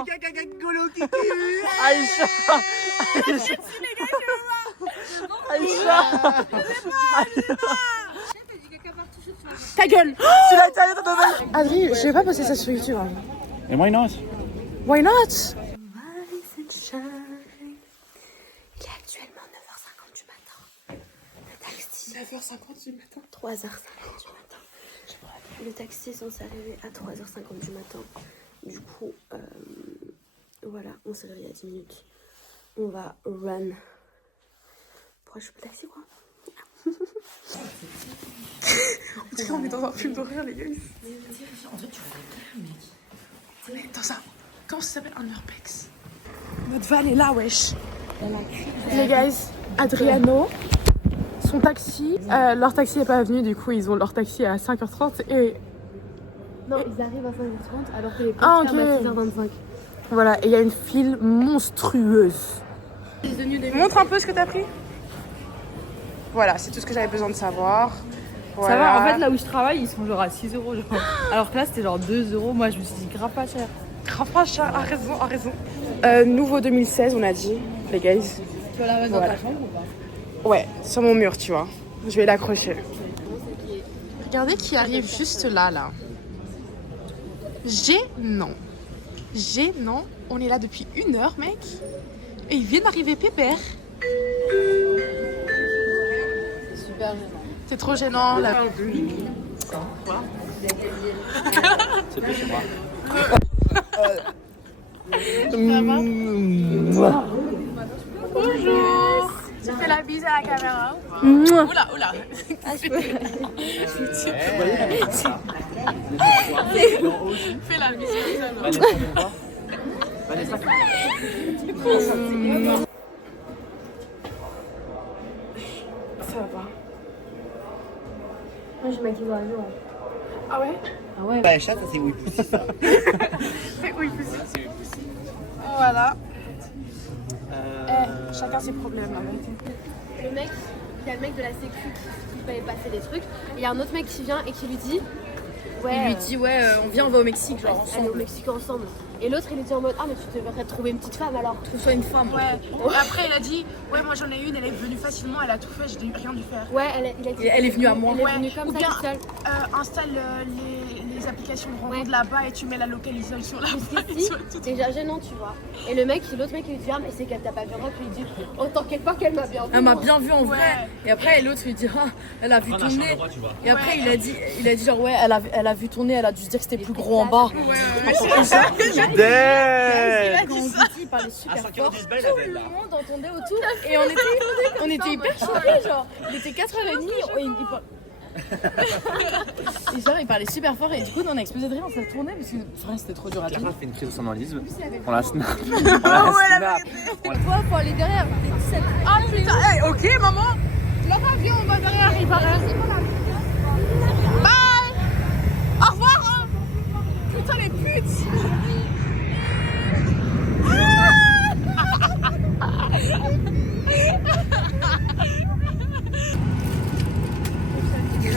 attends. Aïcha. Aïcha. Ta gueule. Tu l'as tiré ton domaine. Adrien, je vais pas passer ça sur YouTube. Hein. Et why not? Why not? Il est actuellement 9h50 du matin. Le taxi. 9h50 du matin. 3h50 du matin. Le taxi est censé arriver à 3h50 du matin. Du coup, voilà, on s'est réveillé à 10 minutes. On va run. Pourquoi je fais le taxi, quoi? On dirait qu'on est dans un film d'horreur, les gars. En fait, tu regardes, mec. Dans ça. Comment ça s'appelle? Underpex. Notre van est là, wesh. Les guys, Adriano, son taxi, leur taxi n'est pas venu, du coup ils ont leur taxi à 5h30 et Non, ils arrivent à 5h30 alors que les Ah, portes ferment ok. à 6h25. voilà, et il y a une file monstrueuse. Montre un peu ce que t'as pris. Voilà, c'est tout ce que j'avais besoin de savoir. Voilà. Ça va, en fait, là où je travaille, ils sont genre à 6 euros. Genre. Alors que là, c'était genre 2 euros. Moi, je me suis dit grave pas cher. Grave pas cher, a raison, a raison. Nouveau 2016, on a dit, les guys. Tu vas la mettre dans Voilà. ta chambre ou pas? Ouais, sur mon mur, tu vois. Je vais l'accrocher. Regardez qui arrive juste là, là. Gênant. Gênant. On est là depuis 1 heure, mec. Et il vient d'arriver pépère. Super gênant. C'est trop gênant. Là. C'est plus chez moi. Bonjour. Tu fais la bise à la caméra. Oula, oula. Fais la bise. Ça va. Moi, je maquille dans la jour. Ah ouais? Bah, les chats, ça c'est où ils poussent. C'est où il peut se... Voilà. Chacun ses problèmes, la vérité. Le mec, il y a le mec de la sécu qui va passer des trucs. Il y a un autre mec qui vient et qui lui dit ouais, Il lui dit, ouais, on vient, on va au Mexique, genre allez au ensemble. Mexique ensemble. Et l'autre il lui dit en mode ah mais tu devrais trouver une petite femme alors. Trouve-toi une femme. Ouais. Après, il a dit, ouais, moi j'en ai une, elle est venue facilement, elle a tout fait, j'ai rien dû faire. Ouais, il a dit, Et elle est venue à moi. Elle est Ouais. venue comme Ou ça bien, toute seule. installe les applications de rencontre là-bas et tu mets la localisation là-bas. et Si, tout, tout. c'est déjà gênant, tu vois. Et le mec, l'autre mec, il lui dit ah mais c'est qu'elle t'a pas vu en vrai, puis il dit oh t'inquiète pas qu'elle m'a bien vu. Elle m'a bien vu en vrai. Ouais. Et après, l'autre lui dit, ah, elle a vu ton nez. Et après, il a dit genre, ouais, elle a vu ton nez, elle a dû se dire que c'était plus gros en bas. Damn. Quand on dit, il parlait super fort. Tout le monde entendait autour. Et on était hyper choqués, genre. Il était 4h30. Et genre, il parlait super fort. Et du coup, on a explosé de rire, on s'est retourné parce que enfin, c'était trop dur à Clara tenir. fait une crise de somnambrisme. On la snap. On la snap. Toi, faut aller derrière. T'es 17. Ah putain, hey, ok maman. Laura, viens, on va derrière, il paraît. Bye. Au revoir. Hein. Putain les putes.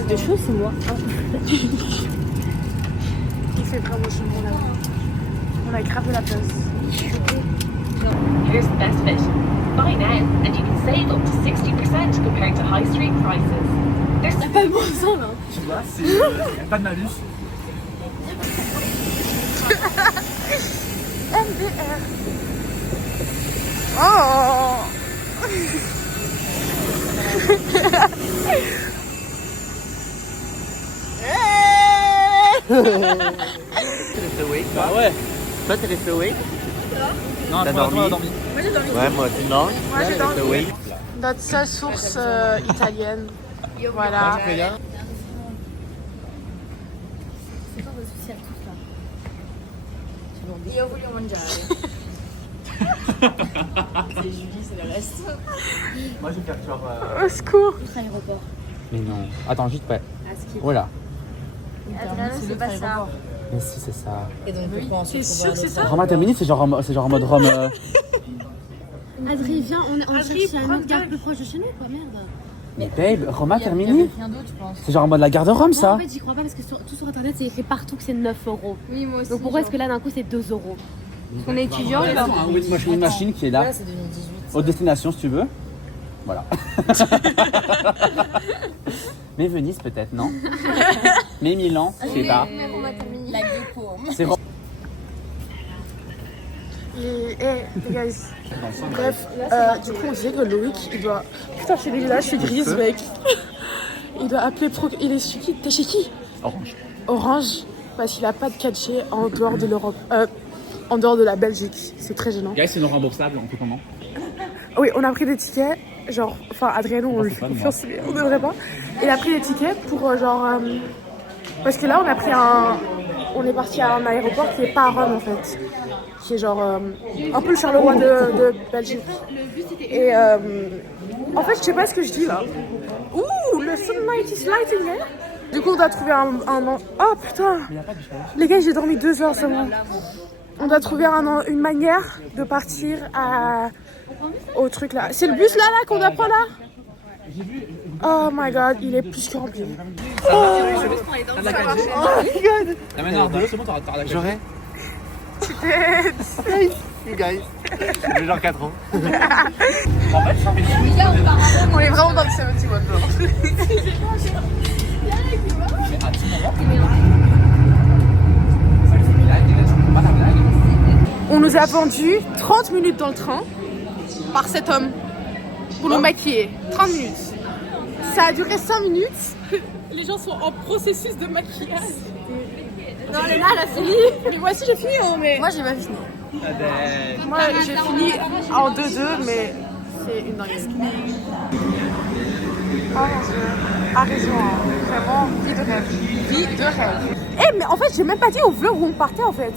De chaud, c'est moi. Il fait vraiment chaud là. On a grave de la place. Here's the best bit. Buy now and you can save up to 60% compared to high street prices. There's Pas le bon sang là. Tu vois, c'est pas de malus. MDR. Oh. T'es resté awake, toi? Ah ouais. Toi, t'es resté awake? Non, t'as dormi? Moi, j'ai dormi. Ouais, moi, tu non? Moi, j'ai dormi. Awake. Notre seule source italienne. Voilà. C'est quoi vos soucis à tous là? Io voglio mangiare. C'est Julie, c'est le reste. Moi, je vais faire genre. Au secours. Notre aéroport. Mais non. Attends, juste pas. À ski. Voilà. Adriano, c'est pas ça. Mais si, c'est ça. Et donc, pourquoi ensuite T'es sûr que c'est ça? Roma Termini, c'est genre en mode Rome. Adrien, viens, on Adrien, cherche une prends autre gare le- plus proche de chez nous, quoi, merde. Mais babe, Roma Il y Termini? avait rien d'autre, je pense. C'est genre en mode la gare de Rome, Moi, ça? en fait, j'y crois pas parce que tout sur internet, c'est écrit partout que c'est 9 euros. Oui, moi aussi. Donc pourquoi est-ce que là, d'un coup, c'est 2 euros? On est étudiant là. Moi, je suis une machine qui est là. Aux destinations, si tu veux. Voilà. Mais Venise, peut-être, non? Mais Milan, je sais pas. C'est bon. Et les gars, bref, du coup on dirait que Loïc il doit... Putain je suis dégueulasse, je suis grise mec. Il doit appeler il est chez qui? T'es chez qui? Orange. Orange, parce qu'il a pas de 4G en dehors de l'Europe. En dehors de la Belgique, c'est très gênant. Guys, c'est non remboursable, on fait comment? Oui, on a pris des tickets, genre, enfin Adriano on lui fait confiance, mais on devrait pas. Il a pris des tickets pour genre... parce que là on a pris on est parti à un aéroport qui est pas à Rome en fait. Qui est genre un peu le Charleroi de Belgique. Et en fait, je sais pas ce que je dis là. Ouh, le sunlight is lighting there. Du coup, on doit trouver un... Oh putain. Les gars, j'ai dormi 2 heures seulement. On doit trouver une manière de partir au truc là. C'est le bus là qu'on doit prendre là. Oh my god, il est plus que rempli. Oh my god. La manière de l'eau, c'est bon, t'auras la j'aurais. You guys. J'ai genre 4 ans. En fait, on est vraiment dans le 71 genre. On nous a vendu 30 minutes dans le train par cet homme pour nous maquiller. 30 minutes. Ça a duré 5 minutes. Les gens sont en processus de maquillage. Non, Léna, elle a fini. Mais moi aussi j'ai fini, mais... Moi, j'ai pas fini. Moi j'ai fini en 2-2, mais c'est une dinguerie. Oh mon dieu, a raison, hein. Vraiment, vie de rêve. Vie de rêve. Eh mais en fait j'ai même pas dit au vlog où on partait en fait.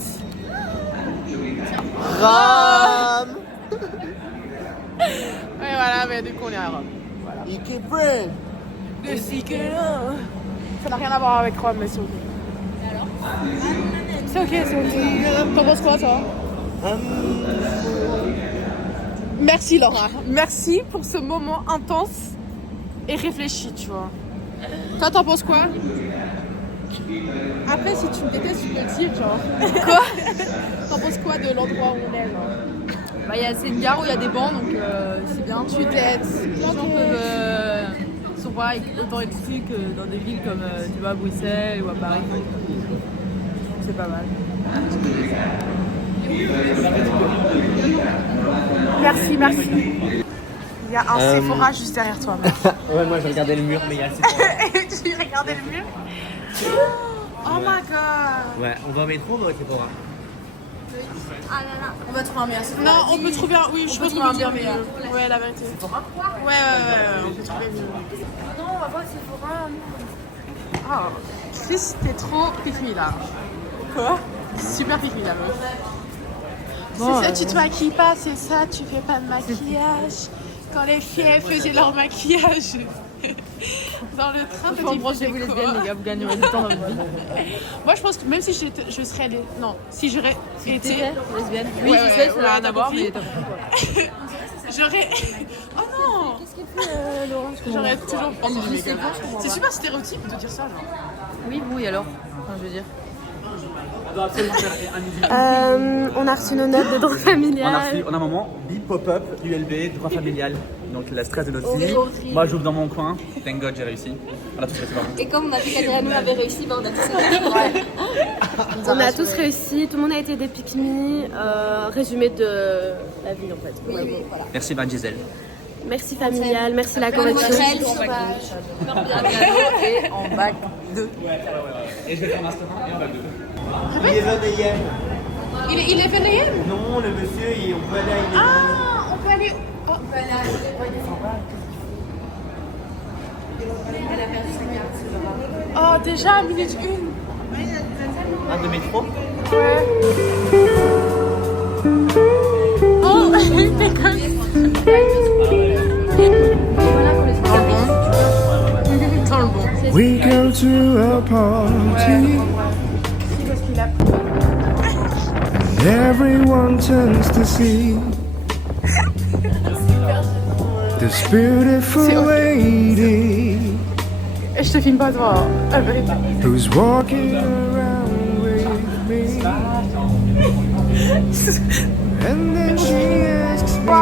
Rome. Ouais voilà, mais du coup on est à Rome. Voilà. Le Sikela. Ça n'a rien à voir avec Rome, mais c'est ok. C'est ok, c'est ok. T'en penses quoi, toi? Merci, Laura. Merci pour ce moment intense et réfléchi, tu vois. Toi, t'en penses quoi? Après, si tu me détestes, tu peux le dire, genre. Quoi? T'en penses quoi de l'endroit où on est, là? Bah, c'est une gare où il y a des bancs, donc c'est bien. Tu t'aides. Les gens sont pas autant exclus que dans des villes comme tu vois, à Bruxelles ou à Paris. C'est pas mal. Merci, merci. Il y a un Sephora juste derrière toi. Ouais, moi je regardais le mur, mais il y a Sephora. Tu regardais le mur? Oh my god. Ouais, on va au métro, on va au Sephora. On va trouver un meilleur. Non, on peut trouver un... Oui, je peux trouver un bien meilleur. Ouais, la vérité. Ouais, on peut trouver mieux. Non, on va voir Sephora. Ah, Chris, t'es trop pique-me là. Quoi? Super pique-me là, meuf. C'est ça, tu te maquilles pas, c'est ça, tu fais pas de maquillage. Quand les filles elles faisaient leur maquillage dans le train, t'as dit Branchez-vous lesbiennes, les gars, vous gagnerez du temps dans votre vie. Moi, je pense que même si je serais... Non, si j'aurais été... lesbienne. Oui, Ouais, je ouais, sais, ça ouais, n'a rien t'as à voir, compris. mais t'as compris quoi. J'aurais... Oh non! Qu'est-ce qu'elle fait, Laurent? J'aurais toujours pensé du make-up. C'est super stéréotype de dire ça, genre. Oui, bon, et alors? Enfin, je veux dire. On a reçu nos notes de droit familial. On a un moment, bip pop-up, ULB, droit familial. Donc la stress de notre vie. Moi j'ouvre dans mon coin. Thank God, j'ai réussi. On a tous réussi. Et comme on a vu qu'Adriano avait réussi, on a tous réussi. On a tous réussi, tout le monde a été des pique-me. Résumé de la vie en fait. Oui, voilà. Merci Van Gisèle. Merci familial, merci la convention. Et en bac 2. Et je vais faire master 1 et en bac 2. Il est vendéen. Il est vendéen? Non, le monsieur, on peut aller à une... Ah, on peut aller... Oh, oh déjà, minute 1. Un de métro. Ouais. Oh, t'es comme... Dans le bon. We go to a party. Everyone turns to see this beautiful lady Et je te filme pas toi, la vérité. who's walking around with me. And then she asks me,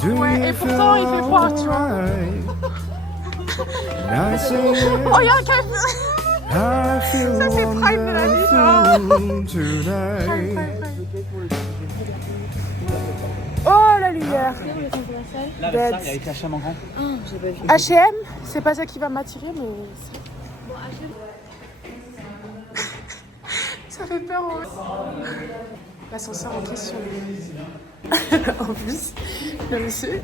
do Ouais, et you feel pourtant, il fait froid, tu vois. alright? And I say Oh, il y a un café. I feel Ça, c'est prime de la vie, ça. wonderful tonight. Oh, la lumière. Là, Bête. ça, il y a avec H&M en grand. H&M, c'est pas ça qui va m'attirer, mais... Ça fait peur, en vrai. L'ascenseur en question. En plus, le monsieur,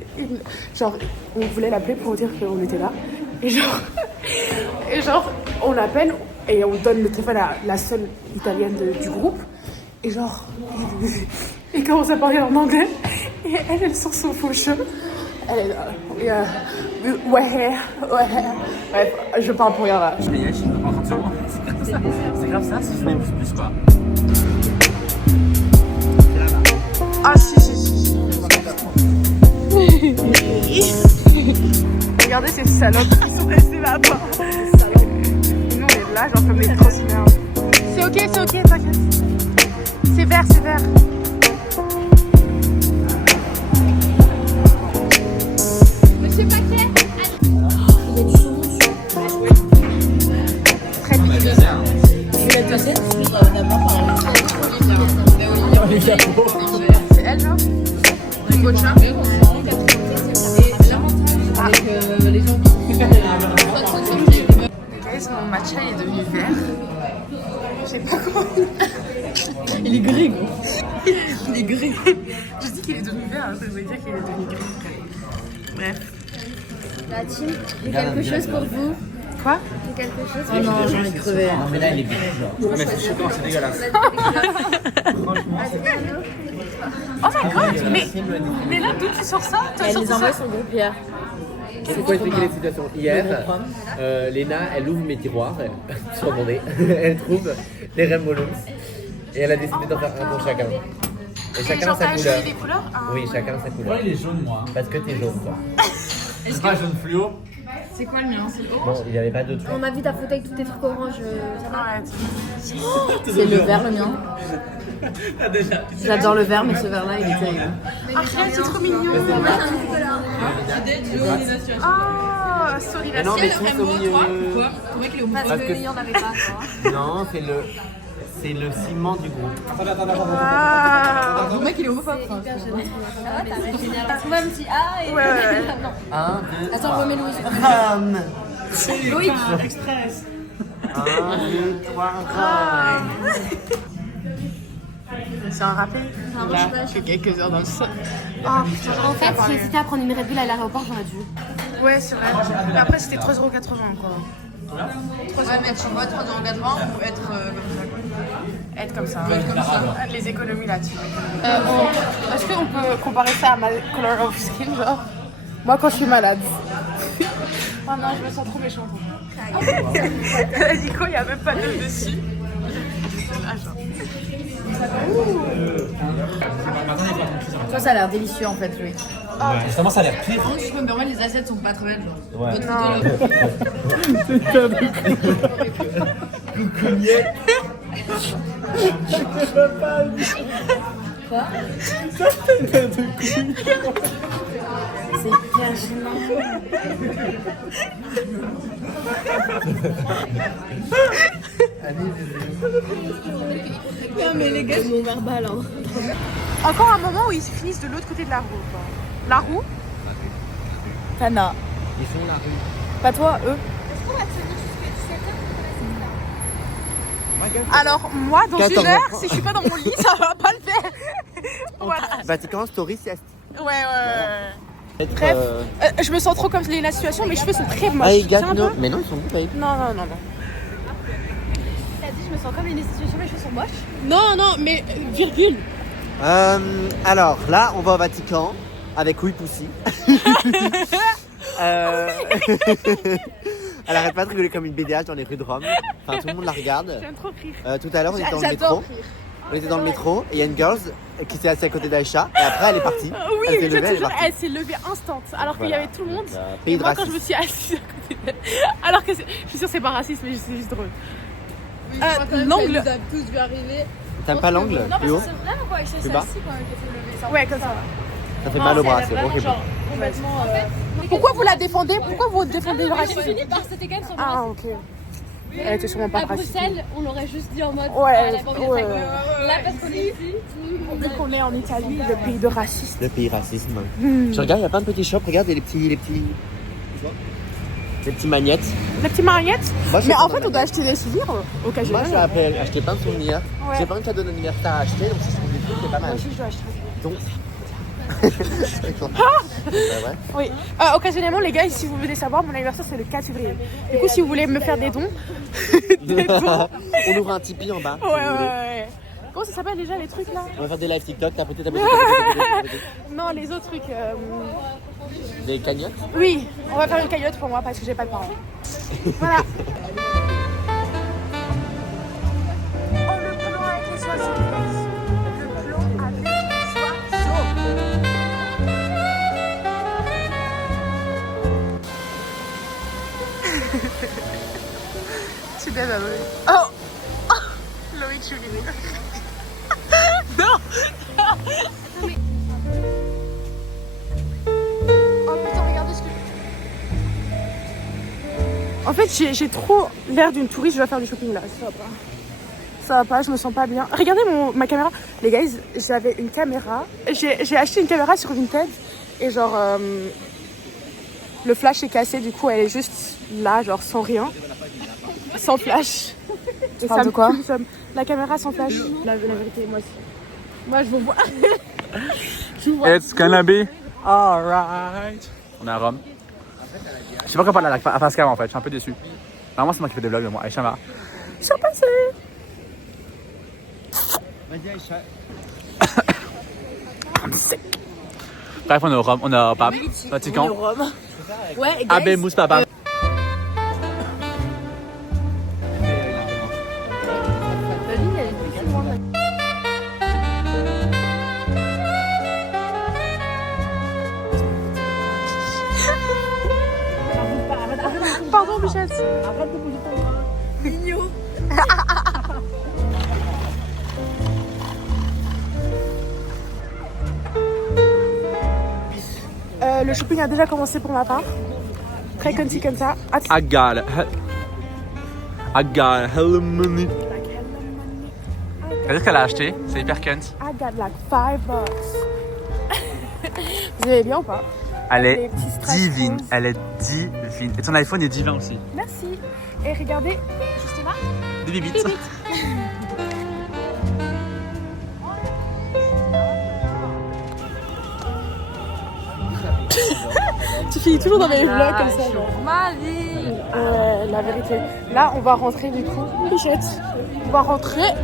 genre, on voulait l'appeler pour dire qu'on était là. Et genre, on l'appelle et on donne le téléphone à la seule italienne du groupe. Et genre, il commence à parler en anglais. Et elle sort son faux cheveu. Elle est là. Ouais. Bref, je parle pour rien là. Je vais en 30 secondes. C'est grave ça, si ce n'est plus quoi. Ah si. Regardez ces salopes, ils sont restés là-bas. Nous on est là, genre comme des trottineurs. C'est ok, t'inquiète. C'est vert. Monsieur Paquet. Il y a du saumon dessus. Très bien. Je vais la deuxième sur d'abord par c'est elle, genre Gocha. Et l'avantage avec les gens qui guys, mon matcha est devenu vert. Je sais pas comment. Il est gris, gros. Il est gris. Je dis qu'il est devenu vert, ça veut dire qu'il est devenu gris. Bref. La team, j'ai quelque chose pour vous. Quoi? J'ai quelque chose Oh non, j'ai envie de crever. Non, mais là, elle est bien. Non, mais c'est choquant, c'est dégueulasse. Oh my god, mais là d'où tu sors ça? Elle les envoie sur le groupe hier. C'est quoi expliquer la situation? Hier, Léna, elle ouvre mes tiroirs, sur mon nez, elle trouve des Remboloums et elle a décidé d'en faire un pour chacun. Et chacun sa couleur. Des couleurs? Oui, chacun sa couleur. Moi, il est jaune, moi. Parce que t'es jaune, toi. C'est pas jaune fluo. C'est quoi le mien? C'est le Bon, il n'y avait pas d'autre choix. On a vu ta photo avec tous tes trucs orange. Ça va? Arrête. C'est le vert, le mien. J'adore le vert, mais ce vert-là, il est terrible. Arrête, c'est trop mignon. Ah, sorry, Mais non, mais tous au milieu. Parce qu'il n'y en avait pas, quoi. Non, c'est le ciment du groupe. Ah. Le mec, il est homophobe. Ça va, t'as génial. T'as trouvé un petit A et... Ouais. Non. 1, 2, Attends, remets Louis. Rome. Loïc. 1, 2, 3, Rome. C'est un rappel. Là, Je fais quelques heures dans le sol. En fait, j'ai hésité à prendre une Red Bull à l'aéroport, j'aurais dû. Ouais, c'est vrai. Mais après, c'était 3,80 € quoi. Ouais, mais tu vois, 3,80 € ou être comme ça, quoi. Être comme ça. Les économies là-dessus. Est-ce qu'on peut comparer ça à ma color of skin, genre? Moi, quand je suis malade. Oh non, je me sens trop méchante. Elle a dit quoi? Il n'y a même pas d'œuf dessus. Toi, ça a l'air délicieux en fait, Loïc. Justement, ça a l'air pire. Par contre, je peux me permettre, les assiettes sont pas trop belles, genre. Ouais. Quoi? C'est hyper gênant. Non mais les gars, c'est mon verbal hein. Encore un moment où ils finissent de l'autre côté de la roue. Quoi. La roue? Tana. Ils sont la rue. Pas toi, eux. Alors moi, dans 14 une heure, ans. si je suis pas dans mon lit, ça va pas le faire. Voilà. Vatican, Story, c'est Ouais. Être, Bref, je me sens trop comme la situation, mes cheveux sont très moches. I Tiens got un no... peu. Mais non, ils sont beaux, babe. Non. T'as dit je me sens comme une institution, mes cheveux sont moches. Non, mais virgule. Alors, là, on va au Vatican avec Oui Poussy. Elle arrête pas de rigoler comme une BDH dans les rues de Rome. Enfin, tout le monde la regarde. J'aime trop rire. Tout à l'heure, on était dans le J'adore métro. On était dans le métro et il y a une girl qui s'est assise à côté d'Aïcha et après elle est partie. Oui, elle s'est levée, elle est toujours, partie. elle s'est levée instant, alors qu'il y Voilà. avait tout le monde. Pays Et de moi, quand je racisme. me suis assise à côté d'elle, alors que je suis sûre que c'est pas raciste, mais c'est juste drôle. L'angle. tous vu arriver. T'aimes pas l'angle plus haut? Plus bas? Ouais, comme ça. Ça fait mal au bras, c'est horrible. Pourquoi vous la défendez? Pourquoi vous défendez le racisme? C'était quand même sur Ah, ok. Elle était sûrement pas à raciste. Bruxelles, on l'aurait juste dit en mode. Ouais, la banlieue ouais. Là, parce qu'on est ici. Vu qu'on est en Italie, le pays de racisme. Le pays racisme. Je regarde, il y a plein de petits shops, regarde, il y a les petits magnettes. Les petits marionnettes. Moi, je Mais sais en pas fait, dans on doit acheter des souvenirs Moi, occasionnels. je vais acheter plein de souvenirs. Ouais. J'ai plein de cadeaux d'anniversaire à acheter, donc si je trouve des trucs, c'est pas Moi mal. aussi, je dois acheter. Donc. Ouais. Oui. Occasionnellement, les gars, si vous voulez savoir, mon anniversaire c'est le 4 février. Du coup, si vous voulez me faire des dons, On ouvre un Tipeee en bas. si vous voulez. ouais. Comment ça s'appelle déjà les trucs là? On va faire des live TikTok, tapoter. Non, les autres trucs. Des cagnottes. Oui, on va faire une cagnotte pour moi parce que j'ai pas de parents. Voilà. Oh, le plan avec les oiseaux. Le plan avec les oiseaux. Tu t'aimes à Loïc. Oh, Loïc, je suis limite. Non. Oh putain, regardez ce que... En fait, j'ai trop l'air d'une touriste, je dois faire du shopping là, ça va pas. Ça va pas, je me sens pas bien. Regardez ma caméra. Les gars, j'avais une caméra. J'ai acheté une caméra sur Vinted et genre... le flash est cassé, du coup elle est juste là, genre sans rien. Sans flash. Tu parles de quoi? La caméra sans flash. La vérité, moi aussi. Moi je vous vois. Je vous vois. It's gonna be alright. On est à Rome. Je sais pas quoi parler à Pascal en fait, je suis un peu déçu. Normalement c'est moi qui fais des vlogs de moi, Aïcha Mara. Je suis repassée. Vas-y, Aïcha. I'm sick. Bref, on est au Rome, on est au Pape, Vatican. Ouais, Abbé Mousse Papa. Pardon, Michel. Arrête de bouger ton bras. Mignon. Le shopping a déjà commencé pour ma part. Très concis comme ça. I got hella money. Regardez ce qu'elle a acheté, c'est hyper cunt. I got like $5. Vous allez bien ou pas? Elle est Les petits strass divine, roses. elle est divine. Et ton iPhone est divin aussi. Merci. Et regardez, juste là. Des bibites. Tu finis toujours dans mes vlogs comme ça. genre. Ma vie. Ouais, la vérité. Là, on va rentrer du coup. Bichette. On va rentrer,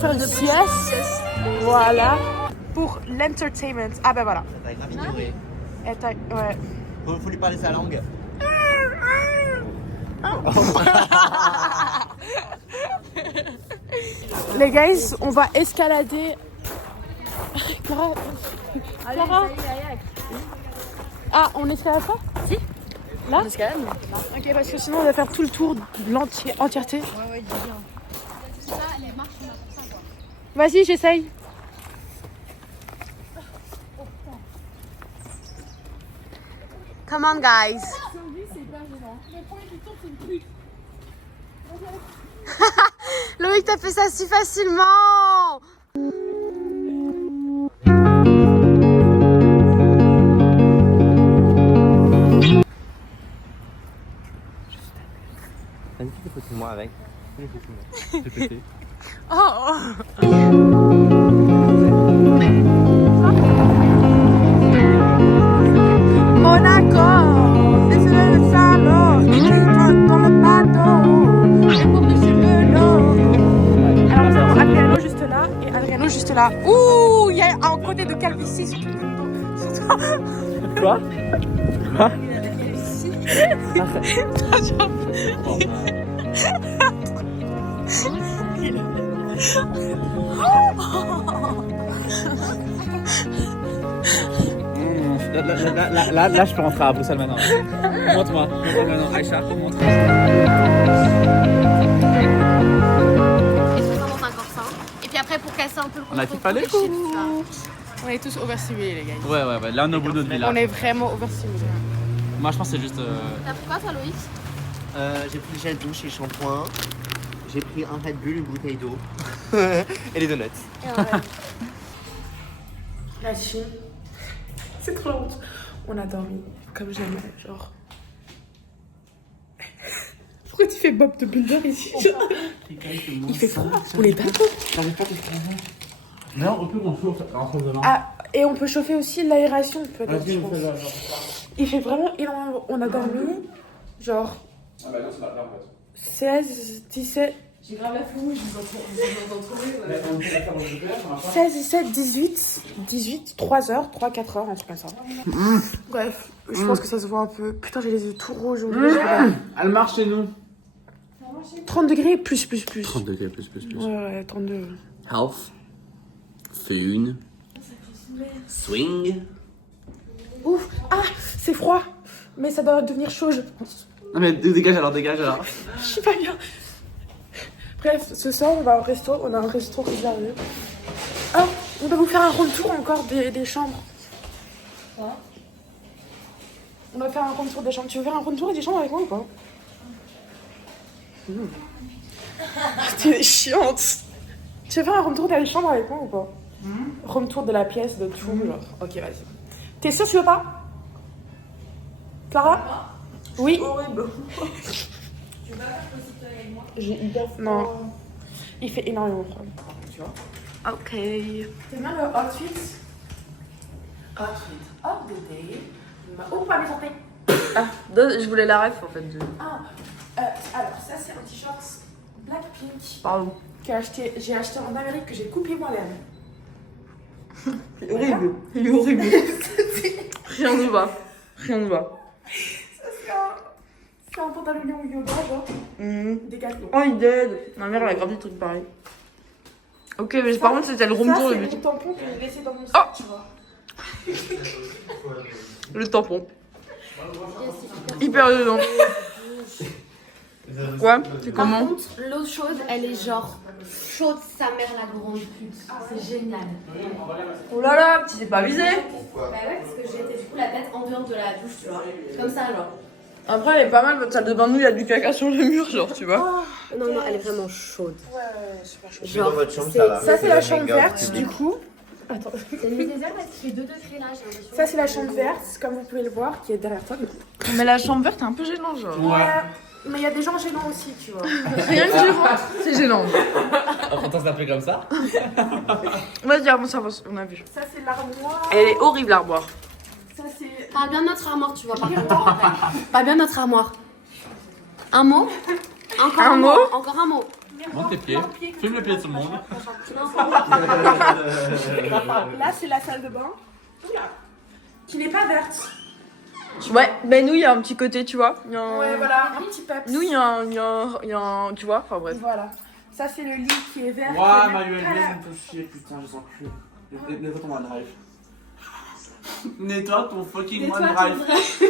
faire une sieste. Voilà. Pour l'entertainment. Ah ben voilà. T'as grave ignoré. Ouais. Faut lui parler sa langue. Les guys, on va escalader. Clara. Clara. Ah, on escalade pas? Si. Là? On escalade. Ok, parce que sinon on va faire tout le tour de l'entièreté. Ouais, c'est ça, les marches, on a pour ça, quoi. Vas-y, j'essaye. Come on, guys. Loïc, t'as fait ça si facilement. Vas-y, fais des photos de moi avec. Fais des photos de moi. Monaco, c'est le salon, dans le bateau, les pauvres sur le dos. Alors nous avons Adriano juste là et Adriano juste là. Ouh, il y a un côté de calvitie sur toi. Quoi? Quoi? Là, je peux rentrer à Bruxelles maintenant. Montre-moi maintenant, Aïcha, montre. c'est un peu le On a qu'il fallait. On est tous overstimulés, les gars. Ouais. Là, on est au bout de notre vie là. On est vraiment overstimulés. Moi, je pense que c'est juste. T'as pris quoi, toi, Loïc? J'ai pris le gel douche et le shampoing. J'ai pris un Red Bull, une bouteille d'eau. et les donuts. La Chine. C'est trop honte. On a dormi comme jamais, genre. Pourquoi tu fais Bob de Builder ici? Il fait froid pour les bateaux. Non, on peut qu'on chauffe entre demain. Ah, et on peut chauffer aussi l'aération peut-être. Je pense. Il fait vraiment énormément. On a dormi genre. Ah bah non, c'est pas grave en fait. 16, 17. J'ai grave la flou, je vous entends trouver. 16, 17, 18, 3 heures, 3-4 heures, un truc comme ça. Bref, je pense que ça se voit un peu. Putain, j'ai les yeux tout rouges. Elle marche chez nous. 30 degrés, plus. 30 degrés plus. Ouais, 32. Health. Fun. Swing. Ouf, ah, c'est froid. Mais ça doit devenir chaud, je pense. Non mais dégage alors. Je suis pas bien. Bref, ce soir, on va au resto. On a un resto réservé. Oh, on va vous faire un round tour encore des chambres. Quoi? On va faire un round tour des chambres. Tu veux faire un round tour des chambres avec moi ou pas? T'es chiante. Tu veux faire un round tour des chambres avec moi ou pas? Round tour de la pièce, de tout, genre. Ok, vas-y. T'es sûre que tu veux pas? Clara? Oui. Horrible. Tu veux pas faire possible avec moi? J'ai hyper froid. Non. Il fait énormément froid. Tu vois? Ok. T'aimes bien le outfit? Outfit of the day. Oh, pas mes orteils. Ah, je voulais la ref en fait. Alors, ça c'est un t-shirt Blackpink. Pardon. J'ai acheté en Amérique, que j'ai coupé moi-même. Horrible. Il est horrible. Rien ne va. C'est un pantalon yoga, genre. Décathlon. Oh, il dead. Ma mère elle a grave des trucs pareils. Ok, mais par contre c'était le room tour le but. C'est mon tampon que j'ai laissé dans mon sac, tu vois. Le tampon. Hyper dedans. Quoi? C'est Par comment? contre, l'eau chaude, elle est genre chaude, sa mère la grande pute. C'est génial. Oh là là, tu t'es pas visé? Bah ouais, parce que j'ai été du coup la tête en dehors de la douche, tu vois. Comme ça, genre. Après, elle est pas mal, votre salle de bain de nous, il y a du caca sur le mur, genre, tu vois. Non, elle est vraiment chaude. Ouais, super chaud. Genre, dans votre chambre, ça va. Ça, c'est la chambre verte, du coup. Attends. C'est le désert parce qu'il fait 2 degrés là, j'ai l'impression. Ça, c'est la chambre verte, comme vous pouvez le voir, qui est derrière toi. Mais la chambre verte est un peu gênant, genre. Mais il y a des gens gênants aussi, tu vois. Rien que tu vois, c'est gênant. On entend s'appeler comme ça. Vas-y, ça va, on a vu. Ça, c'est l'armoire. Elle est horrible, l'armoire. Ça, c'est. Pas bien notre armoire, tu vois. Par contre, pas bien notre armoire. Un mot? Encore Un mot? Encore un mot. Monte tes pieds. Filme le pied de tout le monde. Là, c'est la salle de bain. Oula. Qui n'est pas verte. Ouais, ben nous, il y a un petit côté, tu vois. Il y a un... Ouais, voilà, un petit peps. Nous, il y a un... Tu vois, enfin bref. Voilà. Ça, c'est le lit qui est vert. Ouah, qui est ma même ULB, pas ça là. me fait chier, putain, je sens plus. Nettoie ton OneDrive. Nettoie ton fucking OneDrive. Moi,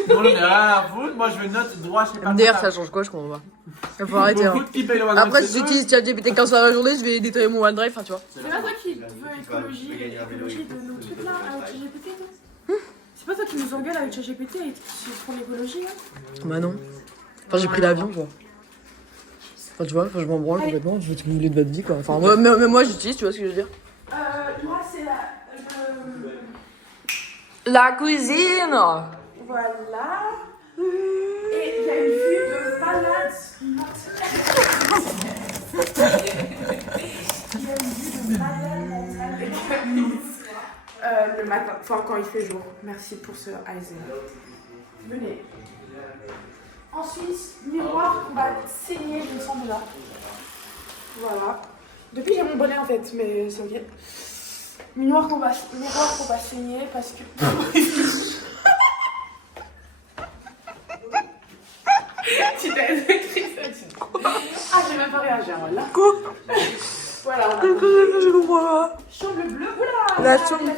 j'en ai rien à foutre. Moi, je veux note droit, je sais pas. MDR, ça change quoi, je comprends pas. Faut arrêter. Hein. Qui paye le OneDrive? Après, si j'utilise ChatGPT 15 fois dans la journée, je vais nettoyer mon OneDrive, enfin, tu vois. C'est pas toi qui veux écologie de nos trucs là, avec ChatGPT, toi? C'est pas toi qui nous engueule avec ChatGPT et qui font l'écologie, là? Bah non. Enfin, j'ai pris l'avion, quoi. Enfin, tu vois, je m'en branle complètement, je veux ce que vous voulez de votre vie, quoi. Enfin, mais moi, j'utilise, tu vois ce que je veux dire. Moi, c'est La cuisine. Voilà. Et il y a une vue de malade. Il y a une vue de malade mentale. Le matin, enfin quand il fait jour. Merci pour ce Aizen. Venez. Ensuite, miroir qu'on va saigner, il me semble là. Voilà. Depuis j'ai mon bonnet en fait, mais c'est ok. Miroir qu'on va saigner parce que. Tu t'as écrit ça, tu. Ah, j'ai même pas réagi, voilà. Quoi? Voilà. Je comprends pas. Chambre bleue, oula! La chambre.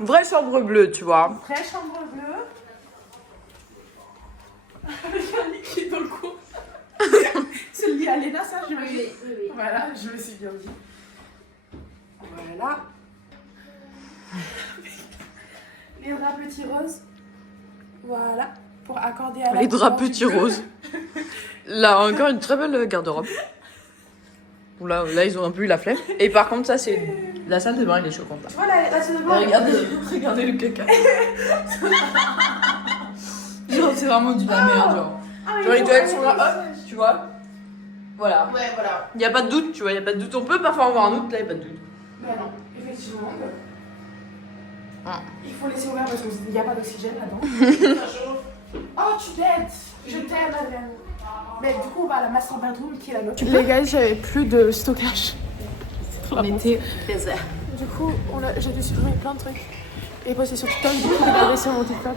Vraie chambre bleue, tu vois. Vraie chambre bleue. Avec un lit qui est dans le coin. C'est le lit à Léna, ça, je me dis. Oui. Voilà, je me suis bien dit. petits roses. Voilà, pour accorder à la Les draps petits roses. Là, encore une très belle garde-robe. Là, ils ont un peu eu la flemme. Et par contre, ça, c'est la salle de bain, elle est choquante. Voilà, la salle de bain. Regardez le caca. Genre, c'est vraiment du la merde, genre. Genre, les toilettes sont là, hop, tu vois. Voilà. Ouais, voilà. Il y a pas de doute, tu vois, il y a pas de doute. On peut parfois en avoir un doute, là, il y a pas de doute. Bah non, effectivement. Il faut laisser ouvert parce qu'il n'y a pas d'oxygène là-dedans. Oh, tu t'aides. Je t'aime, Adrienne. Mais du coup, on va à la master bedroom qui est la nôtre. Les gars, j'avais plus de stockage. On était plaisir. Du coup, j'ai dû supprimer plein de trucs et poster sur TikTok. Du coup, regardez sur mon TikTok.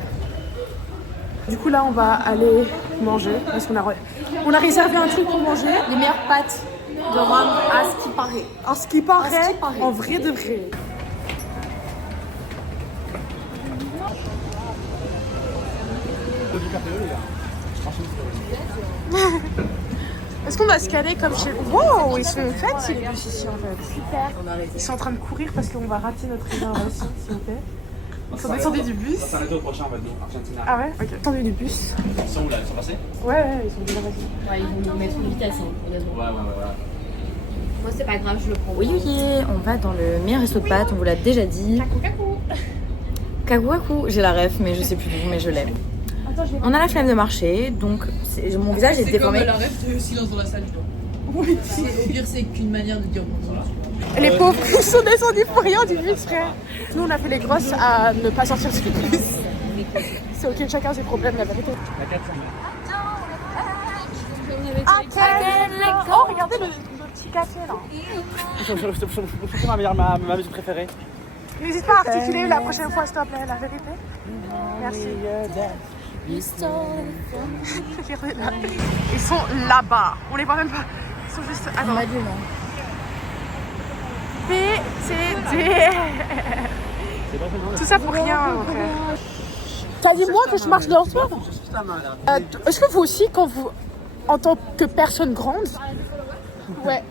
Du coup, là, on va aller manger parce qu'on a réservé un truc pour manger. Les meilleures pâtes de Rome à ce qui paraît. En ce qui paraît, en vrai de vrai. Est-ce qu'on va se caler comme chez... Wow, ils sont fatigués les bus ici en fait. Super. Ils sont en train de courir parce qu'on va rater notre réservation, s'il vous plaît. Ils sont descendus du bus. C'est un prochain, en fait, nous, Argentina. Ah ouais, ok. Descendus du bus. Ils sont où là? Ils sont passés? Ouais, ils sont déjà passés. Ouais, ils vont nous mettre une vitesse, honnêtement. Ouais. Moi, c'est pas grave, je le prends. Oui, on va dans le meilleur resto de pâtes, on vous l'a déjà dit. Kakou, j'ai la ref, mais je sais plus d'où, mais je l'ai. On a la flemme de marcher, donc mon visage est déformé. C'est comme la ref de silence dans la salle, tu vois. Oui. Au pire, c'est qu'une manière de dire bonjour. Les pauvres, ils sont descendus pour rien du bus, frère. Nous, on a fait les grosses à ne pas sortir du bus. C'est ok, chacun ses problèmes, la vérité. Oh, regardez le petit café là. Je ma musique préférée. N'hésite pas à articuler la prochaine fois, s'il te plaît, la vérité. Merci. Ils sont là-bas. On les voit même pas. Ils sont juste. Attends. PTD. Tout ça pour rien, frère. T'as dit moi que je marche devant toi? Est-ce que vous aussi, quand vous, en tant que personne grande, ouais.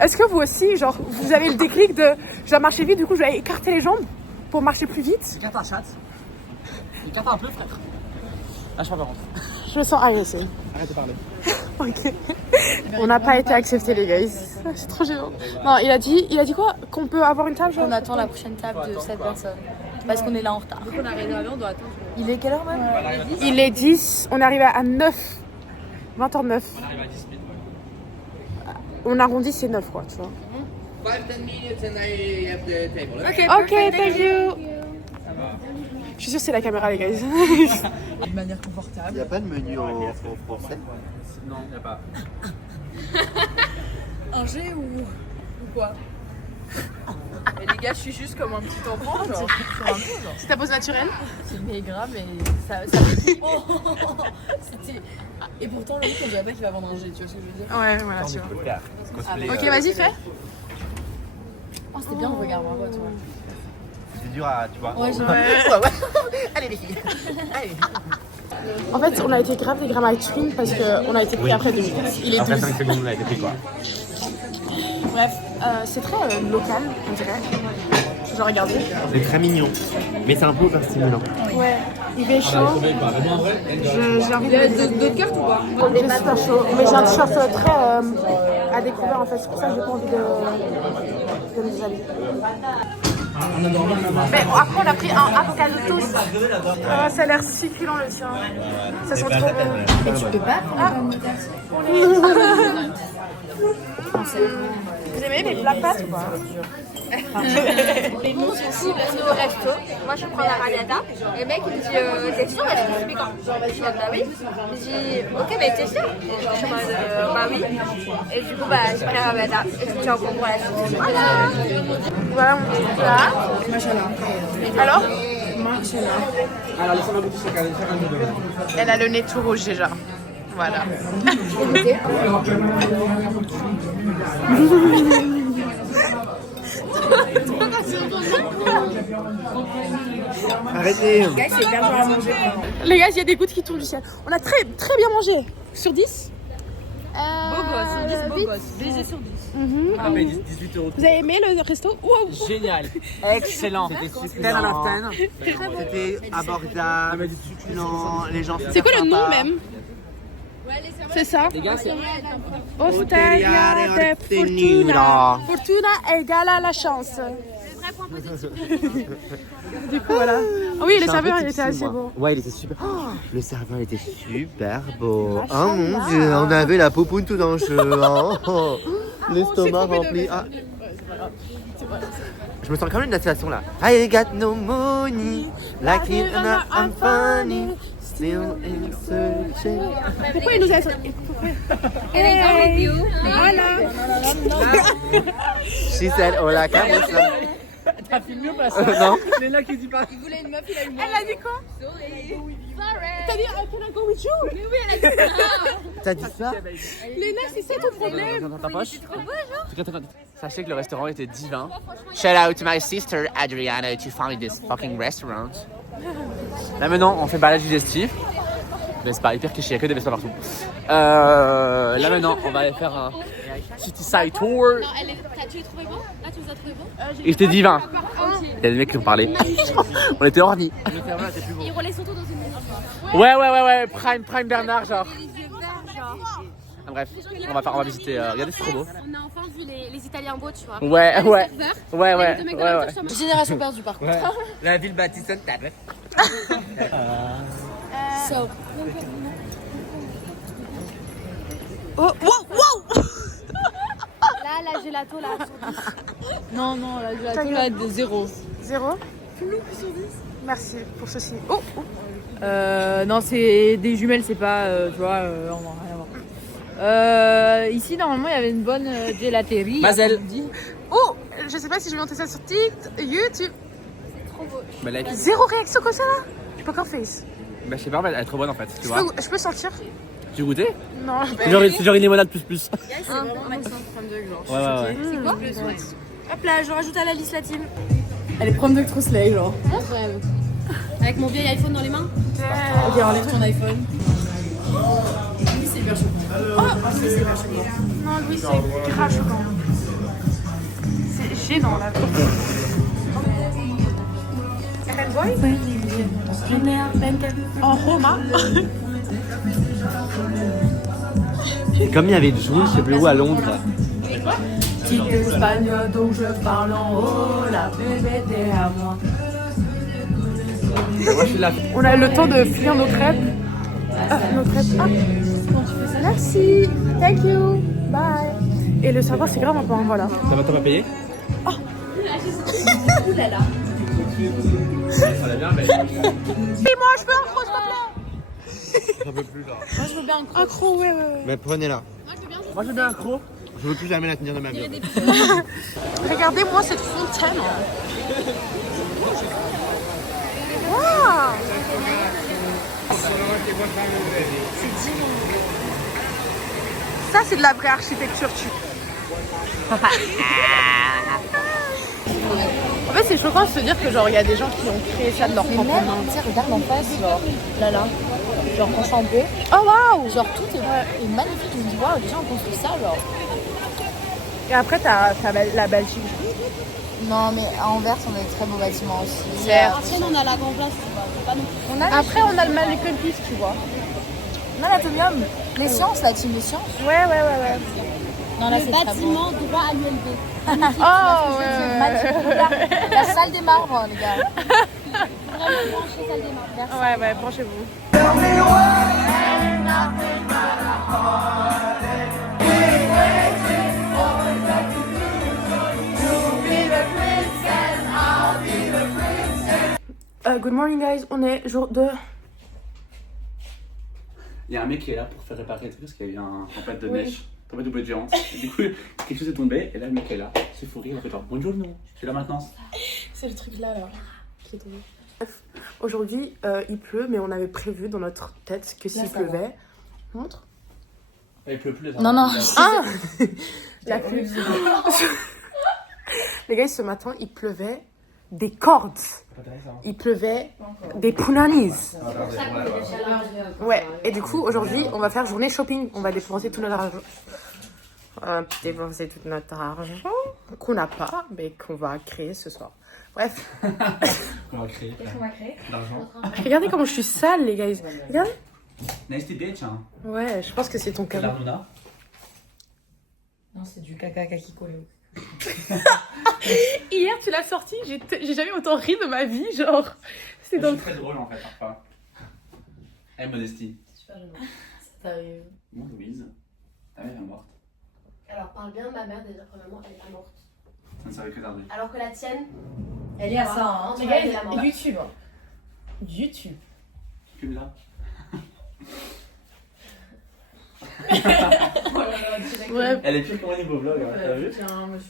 Est-ce que vous aussi, genre, vous avez le déclic de je dois marcher vite, du coup je vais écarter les jambes pour marcher plus vite? Écarte la chatte. Écarte un peu, frère. Lâche pas par contre. Je me sens agressée. Arrête de parler. Ok. On n'a pas été acceptés, les gars. C'est trop gênant. Non, il a dit quoi? Qu'on peut avoir une table? On attend la prochaine table de cette personne. Parce qu'on est là en retard. Donc on a réservé, on doit attendre. Il est quelle heure même? Il est 10, on est arrivé à 9. 20h09. On arrive à 10 minutes. On arrondit, c'est 9 quoi, tu vois. 5-10 minutes and I have the table. Ok, thank you. Je suis sûre que c'est la caméra, les gars. De manière confortable. Il n'y a pas de menu en français? Non, il n'y a pas. Un G ou quoi? Mais les gars, je suis juste comme un petit enfant, genre. Sur un mur, genre. C'est ta pose naturelle? C'est méga, mais ça c'était... Et pourtant, le mec, on dirait pas qu'il va vendre un G, tu vois ce que je veux dire? Ouais, voilà, tu vois. Ok, vas-y, fais. Oh, c'était bien, on regarde, bravo, toi. C'est dur à, tu vois. Ouais, Allez les filles. Allez. En fait, on a été grave des grammes stream parce qu'on a été pris après 2 minutes. Il est Après 12. 5 secondes, on a été pris quoi. Bref, c'est très local, on dirait. Je vais regarder. C'est très mignon, mais c'est un peu overstimulant. Ouais, il fait chaud. J'ai envie de... D'autres cartes ou pas? Il est super chaud. Mais j'ai un t-shirt très à découvert en fait. C'est pour ça que j'ai pas envie de me déshabiller. Mais bon, après, on a pris un avocado toast. Ça a l'air si culant le tien. Ça sent trop bon. Mais tu peux pas prendre Vous aimez les plats pâtes ou pas? Les noms sensibles, c'est au resto. Moi, je prends la ragliata. Et le mec, il me dit t'es sûr? Est-ce que c'est piquant? Je dis bah oui. Il me dit ok, mais t'es sûr? Et je suis en mode bah oui. Et du coup, bah j'ai pris la ragliata. Et je me tiens au courant pour la suite. Voilà. Voilà mon petit plat. Alors? Alors, laissez-moi goûter chacun de deux. Elle a le nez tout rouge déjà. Voilà. Arrêtez. Les gars, il y a des gouttes qui tombent du ciel. On a très bien mangé. Sur 10? Beau gosse, ils disent beau gosse. BG sur 10. Ah, mais 18 €. Vous avez aimé le resto? Wow. Génial. Excellent. C'était succulent. C'était abordable. Non, les gens. C'est quoi le nom même? C'est ça? Les gars, c'est. Osteria de Fortuna. Fortuna égale à la chance. Du coup, voilà. Ah oui, le serveur, il était assez beau. Ouais, il était super. Oh, le serveur était super beau. Oh mon dieu, on avait la popoune tout dans le cheveu. Oh, l'estomac rempli. Ah. Je me sens quand même une situation là. I got no money, like it or not, I'm funny. Still in searching. Pourquoi il nous a... Hey, voilà. She said, hola, camoufla. T'as filmé ou pas ça? Non. Léna qui dit pas. Il voulait une meuf, il a eu Elle a dit quoi? T'as dit, can I go with you? Mais oui, elle a dit ça. T'as dit ça? Léna, c'est ça ton problème? Dans ta poche. Sachez que le restaurant était divin. Shout out to my sister Adriana to find this fucking restaurant. Là maintenant, on fait balade digestive. Mais c'est pas hyper cliché, il y a que des vestes partout. Là maintenant, on va aller faire un city side tour. Non, tu l'as trouvé bon? Là, tu nous as trouvé bon? Il était divin. Il y a des mecs qui ont parlé. On était ornis. Ils roulaient surtout dans une maison. Ouais. Prime Bernard, genre. Ah, bref, on va visiter. Regardez, c'est trop beau. On a enfin vu les Italiens beaux, tu vois. Ouais. Génération perdue par contre. La ville bâtisse de table. So. Oh, wow! Là, la gelato, là, sur 10. Non, la gelato là de 0. 0? Plus sur 10. Merci pour ceci. Oh! Non, c'est des jumelles, c'est pas, tu vois, on n'a rien à voir. Ici, normalement, il y avait une bonne gelaterie. Mazel. Oh! Je sais pas si je vais monter ça sur TikTok, YouTube. Trop beau. Bah, like. 0 réaction comme ça là? J'ai pas encore face. Bah, je sais pas, elle est trop bonne en fait. Tu vois. Je peux sentir? Tu veux goûter? Non. C'est genre une limonade plus. C'est vraiment maximum 32 genre. Ouais. C'est quoi? Hop là, je rajoute à la liste la team. Elle est prom de trop slay, genre. Avec mon vieil iPhone dans les mains? Ok, enlève ton iPhone. Lui, c'est hyper choquant. Non, Louis, c'est grave choquant. C'est gênant là. Red Boy? En Roma? Comme il y avait Jules, je sais plus où, à Londres. Petit espagnol dont je parle en haut, la bébé t'es à moi. On a le temps de finir nos crêpes. Nos crêpes. Ah, comment tu fais ça? Merci. Thank you. Bye. Et le serveur, c'est grave un peu, voilà. Ça va, t'as pas payé? Oh. Oulala. Ça va bien, mais. Et moi, je veux un croc, s'il te plaît. J'en peux plus là. Moi je veux bien un croc. Un croc, ouais. Mais prenez-la. Moi j'ai bien un croc. Je veux plus jamais la tenir de ma vie. Regardez-moi cette fontaine. Wow. Ça, c'est de la vraie architecture, En fait, c'est choquant de se dire que genre il y a des gens qui ont créé ça de leur propre main. Tu sais, regarde en face, genre là. Genre quand c'est en beau. Oh waouh! Genre tout est magnifique. Je me dis, waouh, déjà on construit ça, genre. Et après, t'as la Belgique. Non, mais à Anvers, on a des très beaux bâtiments aussi. Certes. Après, on a la Grand Place, c'est pas non plus. Après, on a le Mannequin Peace, tu vois. On a l'atomium. Les sciences, la team des sciences. Ouais. Non, là, Le c'est très beau. bâtiment droit à l'ULB. Oh, Magnifique. Regarde, la salle des marbres, les gars. Vraiment branché, salle des marques. Merci. Ouais, branchez-vous. Good morning guys, on est jour 2. Il y a un mec qui est là pour faire réparer le truc parce qu'il y a eu un tempête de neige, tempête de boîte géante. Et du coup, quelque chose est tombé et là le mec est là, c'est fou rire, on fait genre bonjour, non, je suis là maintenant. C'est le truc là qui est tombé. Bref, aujourd'hui il pleut, mais on avait prévu dans notre tête que s'il pleuvait. Montre. Il pleut plus les Non. Ah. La pluie. Les gars, ce matin il pleuvait des cordes. Il pleuvait des punanis. Ouais, et du coup, aujourd'hui, on va faire journée shopping. On va dépenser tout notre argent. On va dépenser tout notre argent qu'on n'a pas, mais qu'on va créer ce soir. Bref. On va créer. Qu'est-ce qu'on va créer? L'argent. Regardez comment je suis sale, les gars. Regardez. Nice bitch, hein. Ouais, je pense que c'est ton cas. L'Arnuna. Non, c'est du caca kakiko. Hier, tu l'as sorti, j'ai jamais autant ri de ma vie, genre. C'est Je suis très drôle en fait, parfois. Eh, Modestie. C'est super gênant. Ça t'arrive. Bon, Louise, ta mère est morte. Alors parle bien de ma mère déjà, premièrement, elle est pas morte. Ça ne savait que tarder. Alors que la tienne, Elle est à ça, hein. Les gars, YouTube. YouTube. Que là. Bref. Elle est pire que moi niveau vlog, hein, t'as vu?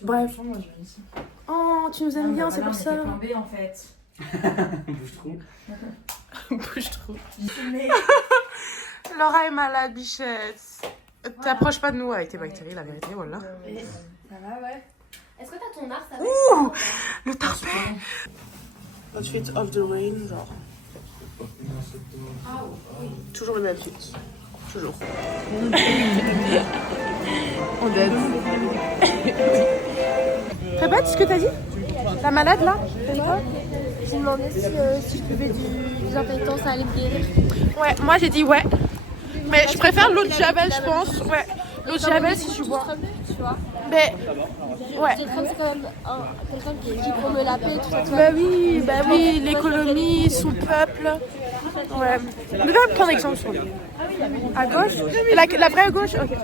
Bref. Oh, tu nous aimes bien, c'est pour ça. En fait. Bouge-trou. Bouge-trou. Laura est malade, bichette. T'approches pas de nous avec tes bactéries, la vérité, voilà. Ça va, ouais. est-ce que t'as ton art, ça va? Ouh, le tarpé. Outfit of the rain, genre. Toujours le même fit. Toujours. On dead. Répète ce que t'as dit? La malade là? T'as dit quoi? J'ai demandé si je buvais du désinfectant, ça allait me guérir. Ouais, moi j'ai dit ouais. Mais je préfère l'eau de Javel, je pense. Ouais, l'eau de Javel si tu bois. Tu vois? Mais ouais. J'ai craint que c'est quand même quelqu'un qui est dit pour me laper, tout ça. Bah oui, l'économie, son peuple. Ouais. On devait avoir plein d'exemples sur lui. À gauche? La vraie gauche? Ok.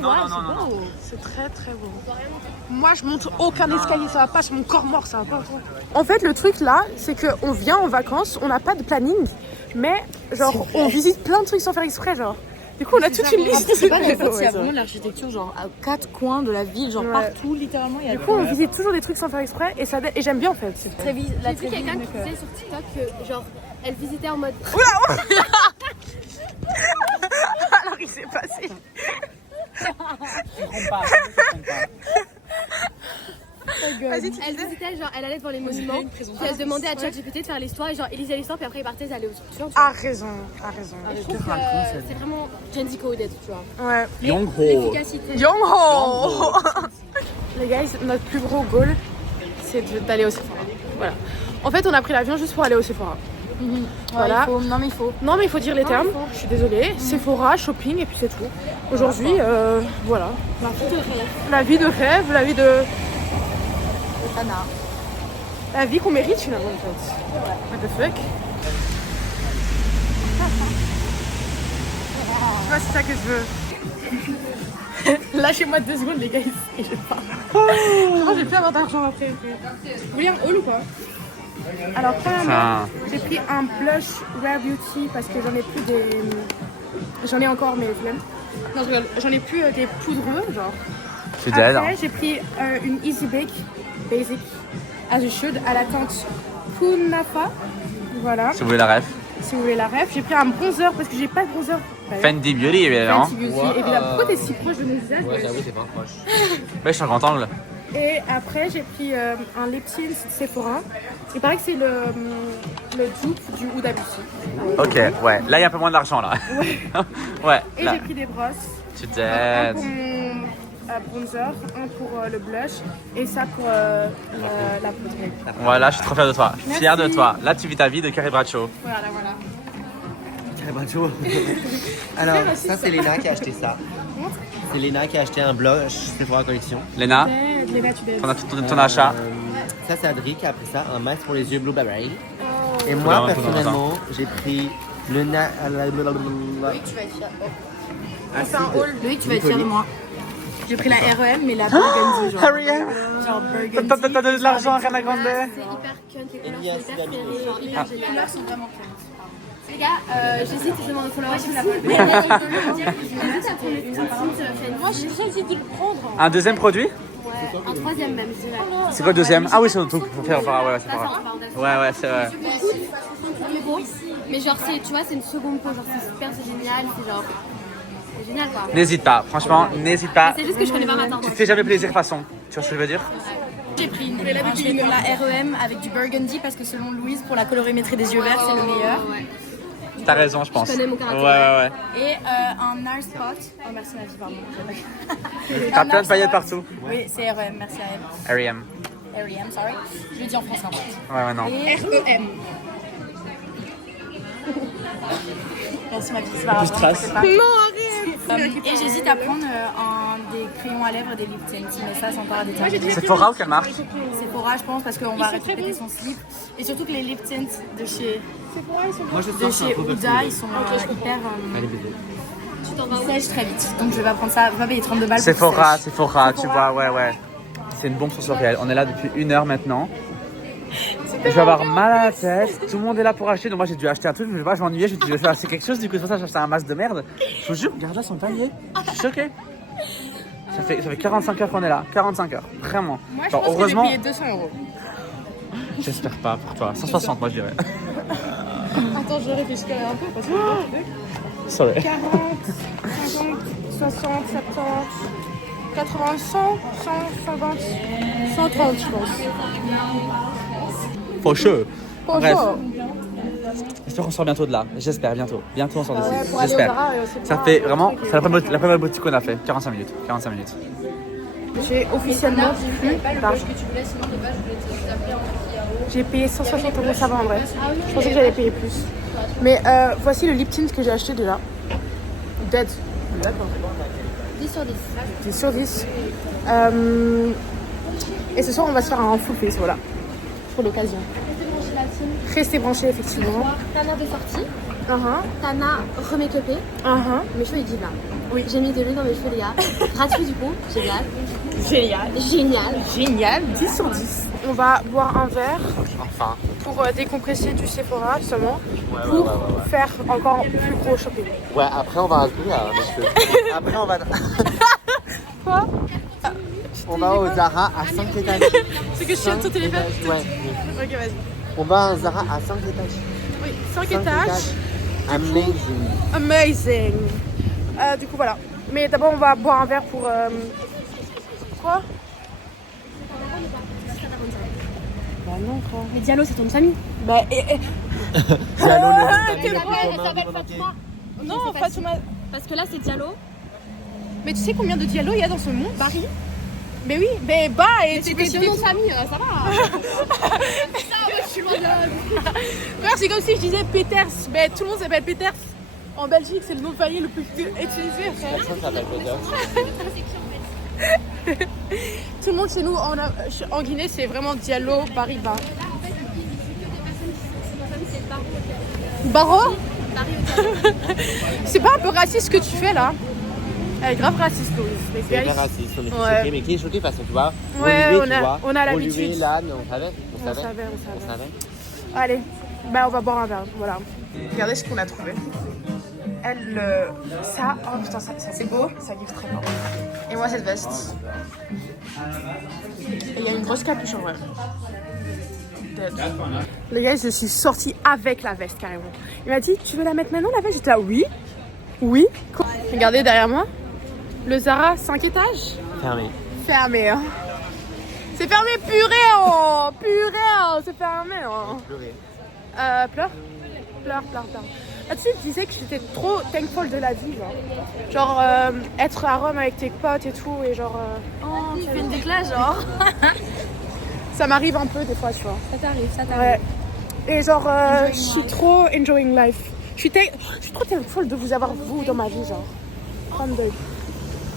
Non. C'est très très beau. Moi je monte aucun escalier, ça va pas, c'est mon corps mort, ça va pas. En fait le truc là, c'est qu'on vient en vacances, on n'a pas de planning, mais genre on visite plein de trucs sans faire exprès, genre. Du coup on a toute une liste. C'est pas la faute, il y a vraiment de l'architecture genre à 4 coins de la ville, genre partout littéralement. Il y a Du coup on visite toujours des trucs sans faire exprès et, et j'aime bien en fait. J'ai vu quelqu'un qui disait sur TikTok que genre elle visitait en mode. Alors il s'est passé. Vas-y, tu Elle visitait, genre elle allait devant les monuments, puis elle demandait à ChatGPT de faire l'histoire et genre elle lisait l'histoire puis après ils partaient, ils allaient aux structures. A raison. Je trouve que c'est vraiment Gen Z coded, tu vois. Ouais. Young-ho. L'efficacité. Young-ho. Les gars, notre plus gros goal, c'est d'aller au Sephora. Voilà. En fait, on a pris l'avion juste pour aller au Sephora. Voilà. Non mais il faut. Non mais il faut dire les termes, je suis désolée. Sephora, shopping et puis c'est tout. Aujourd'hui, voilà. La vie de rêve, la vie de... La vie qu'on mérite finalement en fait. What the fuck? Tu vois, c'est ça que je veux. Lâchez-moi 2 secondes les gars, et je pars. Je vais plus avoir d'argent après. Vous voulez un haul ou quoi? Alors premièrement, j'ai pris un blush Rare Beauty parce que j'en ai plus des... J'en ai encore mais flemme. Non, j'en ai plus des poudreux genre. Après j'ai pris une Easy Bake Basic as you should à la teinte Kunafa. Voilà. Si vous voulez la ref. Si vous voulez la ref. J'ai pris un bronzer parce que j'ai pas de bronzer. Fendi Beauty évidemment. Fenty Beauty évidemment. Pourquoi t'es si proche de mon visage? Ouais, j'avoue, c'est pas proche. Ouais, je suis en grand angle. Et après j'ai pris un lip tint Sephora. Il paraît que c'est le dupe du Huda Beauty. Ok, ouais. Là, il y a un peu moins d'argent là. Ouais. Et Là. j'ai pris des brosses. Tu Un t'aides. pour mon bronzer, un pour le blush et ça pour la poudre. Voilà, je suis trop fière de toi. Merci. Fière de toi. Là, tu vis ta vie de Carrie Bradshaw. Voilà. Alors, ça, c'est Léna qui a acheté ça. C'est Léna qui a acheté un blush Sephora Collection. Léna, Léna, tu on a tout ton achat. Ça, c'est Adri qui a pris ça, un masque pour les yeux Blueberry. Et Faut moi, l'avoir, personnellement, j'ai pris le Loïc, tu vas être fier. Loïc, tu vas être fier de moi. J'ai pris la REM mais la burgundy genre. Genre burgundy. T'as donné de l'argent à Rana Grande. C'est hyper cunt, les couleurs sont hyper serrées, hyper géniales. Les couleurs sont vraiment cunt. Les gars, j'hésite, je demande au follower si la j'hésite à prendre une tinte Fenty. Moi, j'hésite de le prendre. Un deuxième produit? Ouais, un troisième même, je dirais. C'est quoi le deuxième? Ah oui, c'est un truc pour faire. Ouais, c'est Ça, pas ça grave. rentre pas en Ouais, c'est vrai. Mais bon, mais genre, tu vois, c'est une seconde peau, genre, c'est super, c'est génial, c'est genre. C'est génial quoi. N'hésite pas, franchement, n'hésite pas. C'est juste que je connais pas ma tendance. Tu te fais jamais plaisir, façon. Tu vois ce que je veux dire? j'ai pris une. Je vais prendre la REM avec du burgundy parce que selon Louise, pour la colorimétrie des yeux verts, c'est le meilleur. T'as raison, je pense. Je connais mon caractère. Ouais. Et un Nars Spot. Oh, merci ma vie, pardon. T'as plein de paillettes partout. Oui, c'est REM, merci à elle. R.E.M. REM, sorry. Je l'ai dit en français en fait. Ouais, non. Et REM. Merci ma vie, c'est pas grave. Strass. Et j'hésite à prendre des crayons à lèvres, des lip tints, mais ça c'est encore à déterminer. Sephora ou quelle marque? Sephora je pense parce qu'on va répéter son slip. Et surtout que les lip tints de chez Huda, ils sont hyper... ils sèchent très vite. Donc je vais pas prendre ça, je vais pas payer 32 balles. Sephora, tu vois, ouais. C'est une bombe sur réel. On est là depuis 1 heure maintenant. Je vais avoir mal à la tête. Tout le monde est là pour acheter. Donc moi j'ai dû acheter un truc. Je sais pas, je m'ennuyais. Je me suis dit, je vais acheter quelque chose. Du coup, c'est pour ça que j'ai acheté un masque de merde. Je vous jure, regarde là son panier. Je suis choquée. Ça fait 45 heures qu'on est là. 45 heures. Vraiment. Moi je pense heureusement... que j'ai payé 200 €. J'espère pas pour toi. 160 moi je dirais. Attends, je réfléchis quand même un peu parce que... Sorry. 40, 50, 60, 70, 80, 100, 150, 130 je pense. For sure. Bref. Bonjour. J'espère qu'on sort bientôt de là. J'espère bientôt. Bientôt on sort d'ici. Pour aller au J'espère. Zara, on sait Ça pas. fait vraiment... C'est la première boutique qu'on a fait. 45 minutes. J'ai officiellement plus d'argent. J'ai payé 160 €, ça va en vrai. Je pensais que j'allais payer plus. Mais voici le lip tint que j'ai acheté déjà. Dead. D'accord. 10 sur 10. 10 sur 10. Et ce soir, on va se faire un full face, voilà. Pour l'occasion. Restez branchés, effectivement. Tana de sortie. Uh-huh. Tana remake-upée. Mes cheveux ils disent là. Oui. J'ai mis de l'huile dans mes cheveux les gars. Gratuit du coup. Génial. Génial. 10 sur 10. On va boire un verre. Enfin. Pour décompresser du Sephora, justement. Pour faire encore plus gros shopping. Ouais, après on va à tout là. Parce que... Après on va. Quoi? On va au Zara à 5 étages. C'est que je suis à ton téléphone? Ouais. Ok, vas-y. On va à un Zara à 5 étages. Oui, 5 étages. Amazing. Amazing. Du coup, voilà. Mais d'abord, on va boire un verre pour... Quoi? Bah non, frère. Mais Diallo, c'est ton famille. Bah, Diallo, non, Fatouma. Parce que là c'est Diallo. Mais tu sais combien de Diallo il y a dans ce monde? Paris. Mais oui, mais bah, et Tu tes deux noms de famille, ça va. je suis loin de là. Frère, c'est comme si je disais Peters. Mais tout le monde s'appelle Peters. En Belgique, c'est le nom de famille le plus utilisé. Personne s'appelle Peters. Tout le monde chez nous, en Guinée, c'est vraiment Diallo, Bariba. Baro? C'est pas un peu raciste ce que tu fais là? Elle est grave raciste, Louise. C'est hyper raciste, on est Ouais. choqués. Mais qui est choqué parce que tu vois, Ouais, Olivier, on tu a- vois, on a l'habitude. Olivier, l'âne, on savait. On savait. Allez, bah on va boire un verre, voilà. Regardez ce qu'on a trouvé. Elle, ça, oh putain, ça c'est beau, ça livre très fort. Et moi cette veste. Et il y a une grosse capuche en vrai. Dead. Les gars, je suis sortie avec la veste carrément. Il m'a dit, tu veux la mettre maintenant la veste? J'étais là, oui. Oui. Regardez derrière moi. Le Zara, 5 étages. Fermé. Fermé, hein. C'est fermé, purée, oh. Purée, oh. C'est fermé, oh. Pleurer. Pleure. Là-dessus, tu disais que j'étais trop thankful de la vie, genre être à Rome avec tes potes et tout, et genre... Oh, tu fais une déclage, genre. Ça m'arrive un peu des fois, tu vois. Ça t'arrive. Ouais. Et genre, je suis trop enjoying life. Je suis trop thankful de vous avoir, vous, dans ma vie, genre.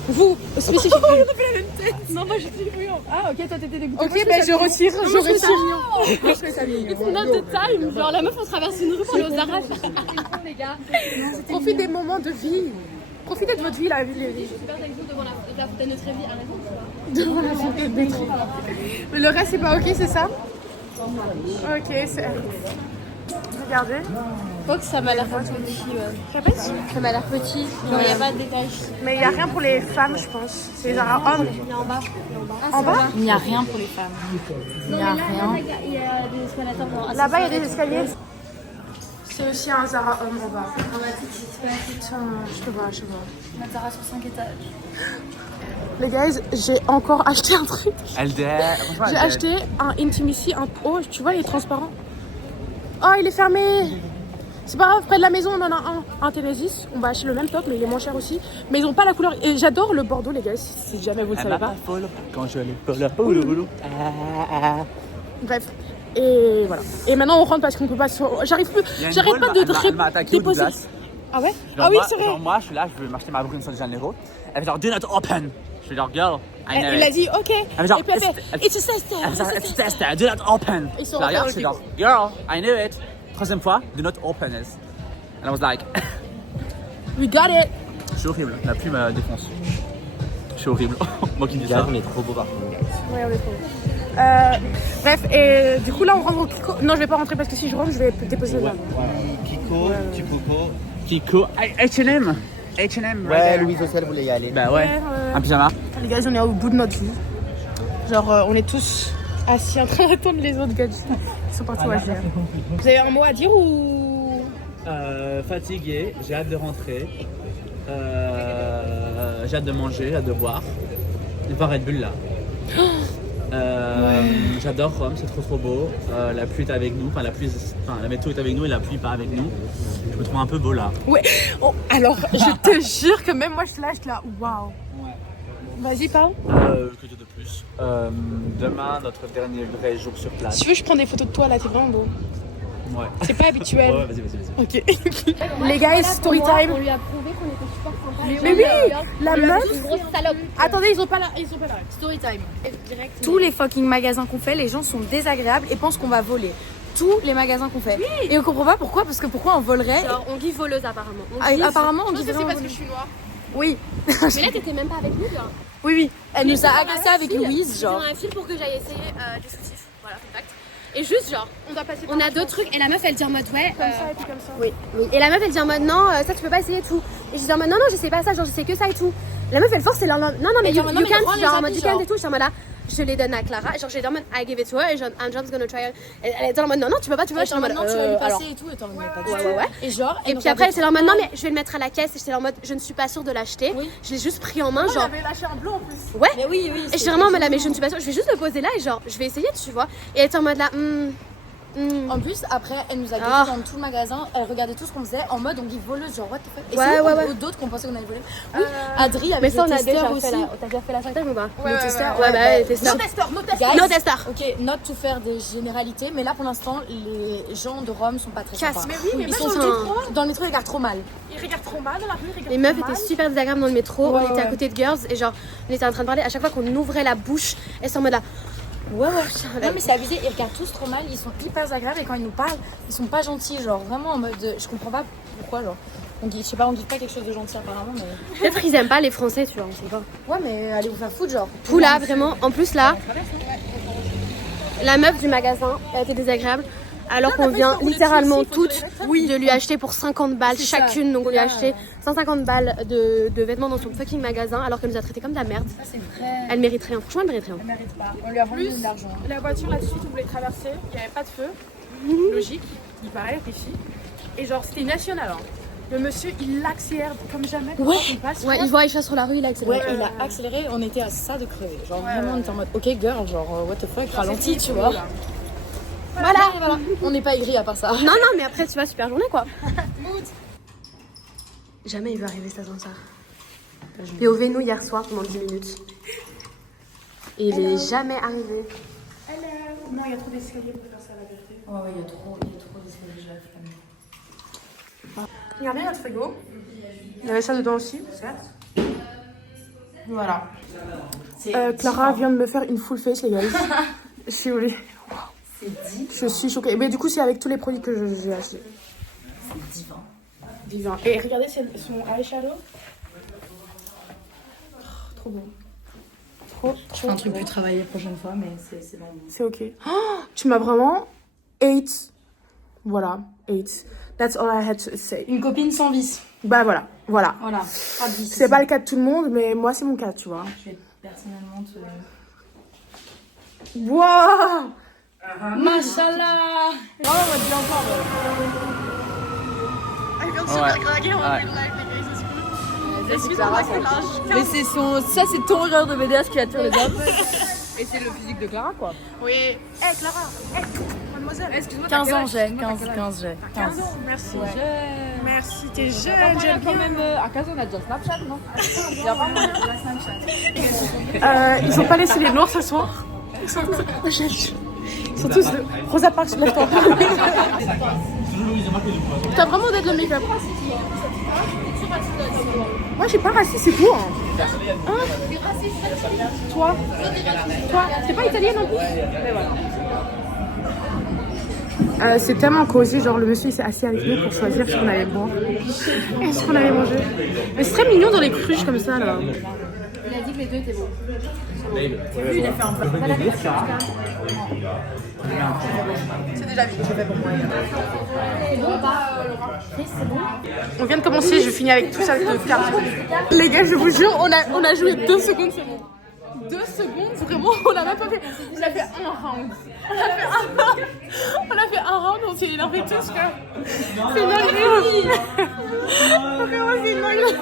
Vous, spécifiquement. On a fait la même tête. Non, moi j'étais mignon. Ah, ok, toi t'étais dégoûtée. Ok, bah je retire. Moi je fais ça mignon. It's not the time. Genre la meuf on traverse une rue pour aller aux Zara. Les gars. Profitez des moments de vie. Profitez de votre vie, la vie. Je suis super avec vous devant la fontaine de Trévi. Arrêtez. Devant la fontaine de Trévi. Mais le reste c'est pas ok, c'est ça? Ok, c'est... Regardez. Faut que ça m'a l'air petit. Répète. Ça m'a l'air petit. Genre il n'y a pas de détails. Mais il n'y a rien pour les femmes, je pense. C'est les Zara hommes. Il y a en bas. En bas? Il n'y a rien pour les femmes. Il n'y a rien. Il y a des escalators. Là-bas, il y a des escaliers. C'est aussi un Zara homme en bas. On a tout de suite fait. Putain, je te vois. On a Zara sur 5 étages. Les guys, j'ai encore acheté un truc. J'ai acheté un Intimacy, un... Oh, tu vois, il est transparent. Oh, il est fermé. C'est pas grave, près de la maison, on en a un Tennessee. On va acheter le même top, mais il est moins cher aussi. Mais ils ont pas la couleur. Et j'adore le Bordeaux, les gars, si jamais vous le savez pas. Quand je l'ai pas là, boulot. Bref. Et voilà. Et maintenant, on rentre parce qu'on peut pas... J'arrive plus... J'arrête pas de Elle m'a attaqué au Douglas. Ah ouais? Genre, Ah oui, moi, c'est vrai. genre, moi, je suis là, je veux m'acheter ma Brune de Janeiro. Elle fait genre, do not open. Je suis genre, girl, I know Il a it. dit, ok. Elle fait genre, Et puis après, it's a sister. Elle fait genre, it's a test, do not open. Ils sont Je la regarde, rentrés je suis dans genre, girl, I knew it. Troisième fois, do not open it. And I was like, We got it. je suis horrible, la pluie me défonce. Je suis horrible. Moi qui dis Gars, ça. on est trop beau par contre, guys. Ouais, on est trop. Bref, et du coup là on rentre au Kiko. Non, je vais pas rentrer parce que si je rentre, je vais déposer là. Kiko, Tupoko. Kiko, H&M. H&M, Ouais, Louise aussi, elle voulait y aller. Bah ouais, un pyjama. Les gars, on est au bout de notre vie. Genre, on est tous assis en train d'attendre les autres gars. Ils sont partis au HDR. Vous avez un mot à dire ou... Fatigué, j'ai hâte de rentrer. J'ai hâte de manger, j'ai hâte de boire. De voir Red Bull là. J'adore Rome, c'est trop beau. La pluie est avec nous, la météo est avec nous et la pluie pas avec nous. Je me trouve un peu beau là. Ouais. Oh, alors, je te jure que même moi je suis là, waouh. Vas-y, parle. Que dire de plus demain, notre dernier vrai jour sur place. Si tu veux, je prends des photos de toi là, t'es vraiment beau. Ouais. C'est pas habituel. Ouais, vas-y. Ok. Les gars, story time. On lui a prouvé qu'on était super sympas. Mais oui, la meuf. Une grosse salope. Attendez, ils ont pas là. Story time. Tous les fucking magasins qu'on fait, les gens sont désagréables et pensent qu'on va voler. Tous les magasins qu'on fait. Oui. Et on comprend pas pourquoi, parce que pourquoi on volerait. Genre, on dit voleuse apparemment. Apparemment, on dit C'est vraiment parce que voleuse. je suis noire. Oui. Mais là, t'étais même pas avec nous, genre. Oui. Elle nous a agressé avec Louise, J'étais genre. dans un fil pour que j'aille essayer du soutif. Voilà, fact. Et juste, genre, on a d'autres trucs. Et la meuf, elle dit en mode, ouais. Comme ça et puis comme ça. Oui. Et la meuf, elle dit en mode, non, ça, tu peux pas essayer et tout. Et je dis en mode, non, je sais pas ça, genre, je sais que ça et tout. La meuf, elle force, elle est en mode, non, mais you can't, genre, en mode, you can't et tout. Je suis en mode là. Je les donne à Clara, genre j'ai en mode I give it to her et genre I'm just gonna try it. Elle est en mode non, tu peux pas, je suis en mode non, tu vas lui passer et tout, et t'en remets pas du tout. Ouais. Et genre, et puis après, j'étais en mode non, mais je vais le mettre à la caisse et j'étais en mode je ne suis pas sûre de l'acheter. Oui. Je l'ai juste pris en main, genre. On avait lâché un bleu en plus. Ouais. Mais oui. Et j'étais vraiment en mode là, mais je ne suis pas sûre, je vais juste le poser là et genre je vais essayer, tu vois. Et elle était en mode là, En plus, après, elle nous a guetté dans tout le magasin. Elle regardait tout ce qu'on faisait en mode on dit voleuse, genre what the fuck. Et Ouais. d'autres qu'on pensait qu'on allait voler. Oui, Adri avec mais ça, on a les déjà testeurs fait aussi. t'as déjà fait la synthèse ou pas? Les testeurs, ouais, bah, testeurs. Guys, testeurs. Ok, note tout faire des généralités, mais là pour l'instant, les gens de Rome sont pas très Casse. sympas. Mais oui, mais Ils même sont dans le métro. dans le métro, ils regardent trop mal. Ils regardent trop mal dans la rue, ils regardent Les meufs trop mal. étaient super désagréables dans le métro, Ouais, on était à ouais. côté de girls et genre on était en train de parler à chaque fois qu'on ouvrait la bouche, elles sont en mode là. Ouais. Non, mais c'est abusé, ils regardent tous trop mal, ils sont hyper agréables et quand ils nous parlent, ils sont pas gentils, genre vraiment en mode. Je comprends pas pourquoi, genre. Je sais pas, on dit pas quelque chose de gentil apparemment, mais. Peut-être qu'ils aiment pas les Français, tu vois, on sait pas. Ouais, mais allez vous faire foutre, genre. Tout là, vraiment. En plus là, la meuf du magasin, elle était désagréable. Alors qu'on vient littéralement toutes de lui acheter pour 50 balles chacune. Donc on lui a acheté 150 balles de vêtements dans son fucking magasin alors qu'elle nous a traité comme de la merde. Ça, c'est vrai. Elle mérite rien, franchement elle mérite rien. Elle mérite pas. On lui a vendu de l'argent. La voiture là-dessus, on voulait traverser, il n'y avait pas de feu. Logique, il paraît, réfléchi. Et genre, c'était national. Hein. Le monsieur, il l'accélère comme jamais. Ouais. Il passe. Ouais, il voit Aïcha sur la rue, il a accéléré. Ouais, il a accéléré, on était à ça de crever. Genre vraiment, on était en mode ok girl, genre what the fuck, ralentis, tu vois. Voilà. On n'est pas aigris à part ça. Non, mais après, tu vois, super journée quoi. Jamais il veut arriver cet ascenseur. Il est au Vénou hier soir pendant 10 minutes. Et il est jamais arrivé. Non, il y a trop d'escaliers pour faire ça, la vérité. Ouais, il y a trop d'escaliers, j'ai la flemme. Regardez notre frigo. Il y avait ça dedans aussi, certes. Voilà. Clara vient de me faire une full face, les gars. Si vous voulez. Je suis choquée. Mais du coup, c'est avec tous les produits que j'ai achetés. C'est Divin. Et regardez son eyeshadow. Trop bon. Je ferai un truc plus travaillé la prochaine fois, mais c'est bon. C'est ok. Oh, tu m'as vraiment 8. Voilà, 8. That's all I had to say. Une copine sans vice. Bah voilà. Voilà, pas de vice. C'est pas le cas de tout le monde, mais moi c'est mon cas, tu vois. Je vais personnellement te... Wow. Mashallah. Non, on va dire encore. Mais c'est ça c'est ton regard de BDS qui attire les hommes. Et c'est le physique de Clara quoi. Oui. Hé Clara, mademoiselle. Excuse-moi. 15 ans j'ai, 15 j'ai. 15 ans, merci. Merci, t'es jeune, J'aime quand même. À 15 ans on a déjà Snapchat, non? Il y a pas moyen de Snapchat. Ils ont pas laissé les noirs s'asseoir. Ils sont tous de Rosa Parks, lève-toi. T'as vraiment d'être le make-up. Moi, j'ai pas raciste, c'est tout. Hein. Toi, t'es pas italienne non plus. Mais voilà. C'est tellement cosy, genre le monsieur il s'est assis avec nous pour choisir ce qu'on allait boire et ce qu'on allait manger. Mais c'est très mignon dans les cruches comme ça là. Il a dit que les deux étaient beaux. Il a fait un peu. C'est déjà vite, j'ai fait pour moi. On vient de commencer, je finis avec tout ça de cartes. Les gars, je vous jure, on a joué 2 secondes, c'est bon. 2 secondes, vraiment, on a même pas fait. On a fait un round. On a fait un round, on s'est énervé tous, frère. C'est une dinguerie. Frérot, c'est une dinguerie.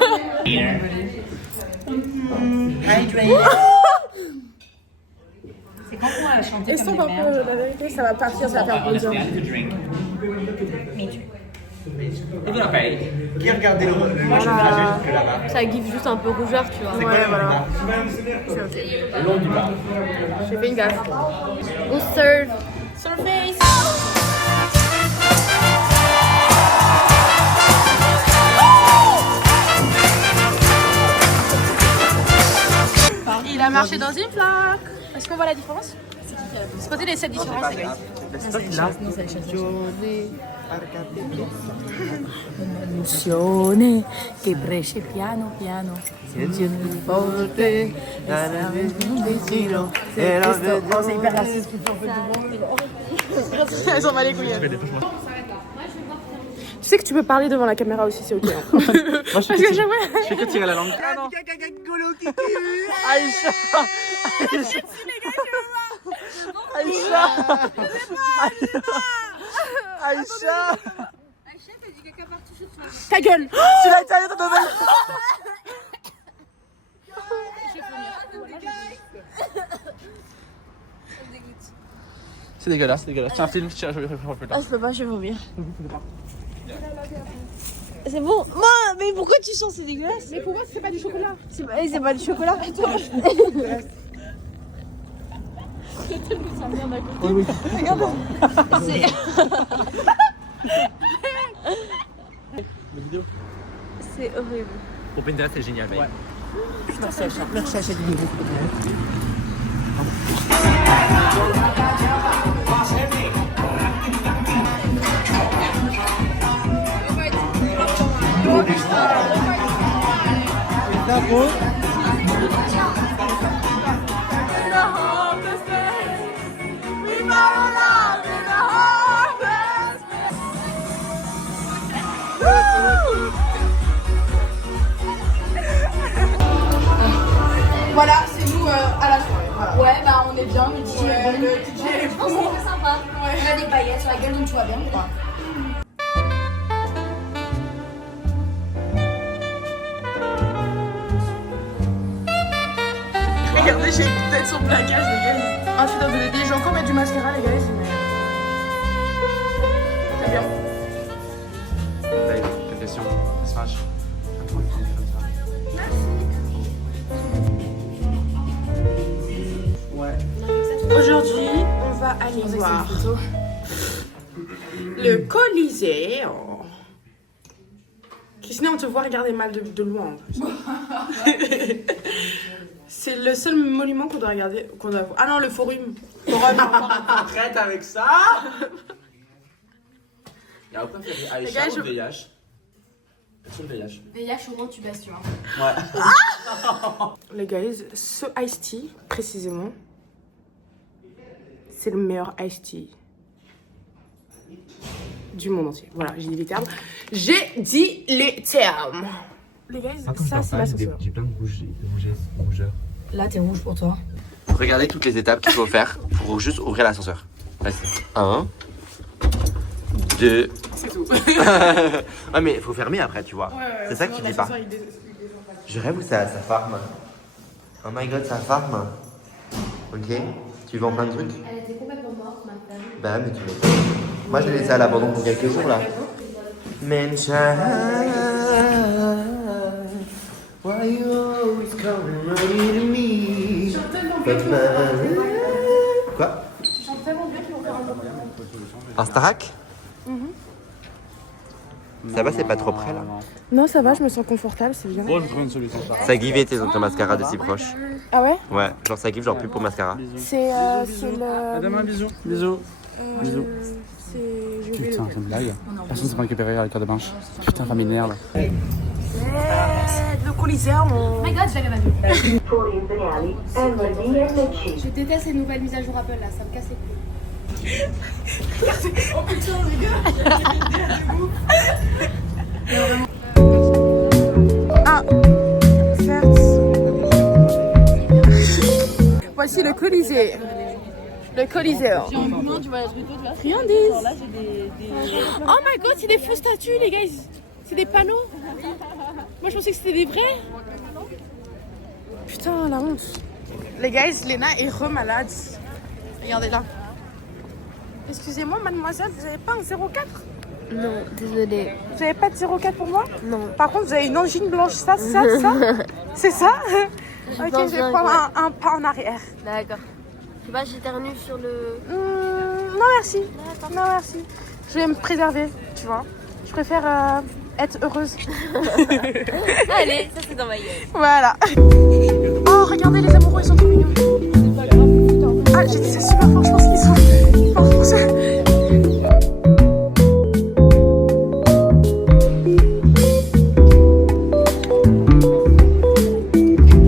C'est quand on a chanté Estompe un peu, la vérité, ça va partir, ça va faire plaisir. Qui a regardé le là-bas? Ça give juste un peu rougeur, tu vois. Ouais, voilà. Le long du bar. J'ai fait une gaffe. On serve. Surface. Il a marché dans une flaque. Est-ce qu'on voit la différence? Spotez les 7 différences, les gars. Emozione che cresce piano piano. Forte. C'est hyper raciste. Elles s'en bat les couilles. Tu sais que tu peux parler devant la caméra aussi, c'est ok. Hein. Moi, je fais que tirer la langue. Ah non. Aïcha. Aïcha. Aïcha. Ta gueule. Tu l'as été à ta nouvelle. C'est dégueulasse, c'est dégueulasse. C'est un film, je plus tard. Je peux pas, je vais vomir. C'est bon. Mais pourquoi tu sens c'est dégueulasse? Mais pour moi, c'est pas du chocolat. C'est pas du chocolat. Oui. Regarde. C'est horrible. Pour Pinterest, c'est génial. Ouais. Voilà, c'est nous à la soirée. Voilà. Ouais, bah on est bien, le DJ est bon. Le DJ est Je pense que c'est sympa. On a des paillettes sur la gueule, donc tu vois bien, quoi. Regardez, j'ai peut-être son plaquage, les gars. Ah, je suis dans le j'ai encore mettre du mascara, les gars. Mais... C'est bien. Question, smash. Aujourd'hui, on va aller voir le Colisée. Oh. Christina, on te voit regarder mal de loin. C'est le seul monument qu'on doit regarder. Ah non, le Forum. Arrête avec ça. Il y a aucun fait Aïcha ou VIH. Personne VIH. VIH au motivation. Ouais. Les gars, ce iced tea, précisément, c'est le meilleur iced tea du monde entier. Voilà, j'ai dit les termes. J'ai dit les termes. Les gars, ça c'est l'ascenseur. J'ai plein de rougeurs. Là, t'es rouge pour toi. Regardez toutes les étapes qu'il faut faire pour juste ouvrir l'ascenseur. Vas-y. 1, 2. C'est tout. Ouais, mais faut fermer après, tu vois. C'est ça que tu dis pas. Je rêve où ça farm. Oh my god, ça farm. Ok. Tu vends plein de trucs. Elle était complètement morte, ma femme. Bah, mais tu m'étonnes. Moi, je l'ai laissé à l'abandon pour quelques jours là. Mention. Why you always coming running to me? Quoi? Tu chantes tellement bien qu'ils vont faire un Starac? Ça va, c'est pas trop près là? Non, ça va, je me sens confortable, c'est bien. Bon, je trouve une solution. Ça guivait tes autres mascaras de si proche. Ah ouais? Ouais, genre ça give, genre plus pour mascara. C'est le. Madame, un bisou. Bisous. Bisous. C'est. J'ai oublié Putain, le c'est une blague. Personne ne s'est pas récupéré à la carte de banche. Putain, ça m'énerve. Le Colisée, Oh my god, je l'avais pas vu. Je déteste les nouvelles mises à jour Apple là, ça me casse les couilles. Voici le Colisée. Le Colisée. Friandises. Oh my god, c'est des faux statues, les gars. C'est des panneaux. Moi, je pensais que c'était des vrais. Putain, la honte. Les gars, Léna est re-malade. Regardez là. Excusez-moi, mademoiselle, vous avez pas un 04? Non, désolée. Vous avez pas de 04 pour moi? Non. Par contre, vous avez une angine blanche, ça, c'est ça, c'est ça? C'est ça? Ok, pense je vais bien, prendre ouais. un pas en arrière. D'accord. Je sais pas, j'éternue sur le... Non, merci. Non, merci. Je vais me préserver, tu vois. Je préfère être heureuse. Allez, ça c'est dans ma gueule. Voilà. Oh, regardez, les amoureux, ils sont trop mignons. Ah, j'ai dit ça super fort, je pense qu'ils sont pas français.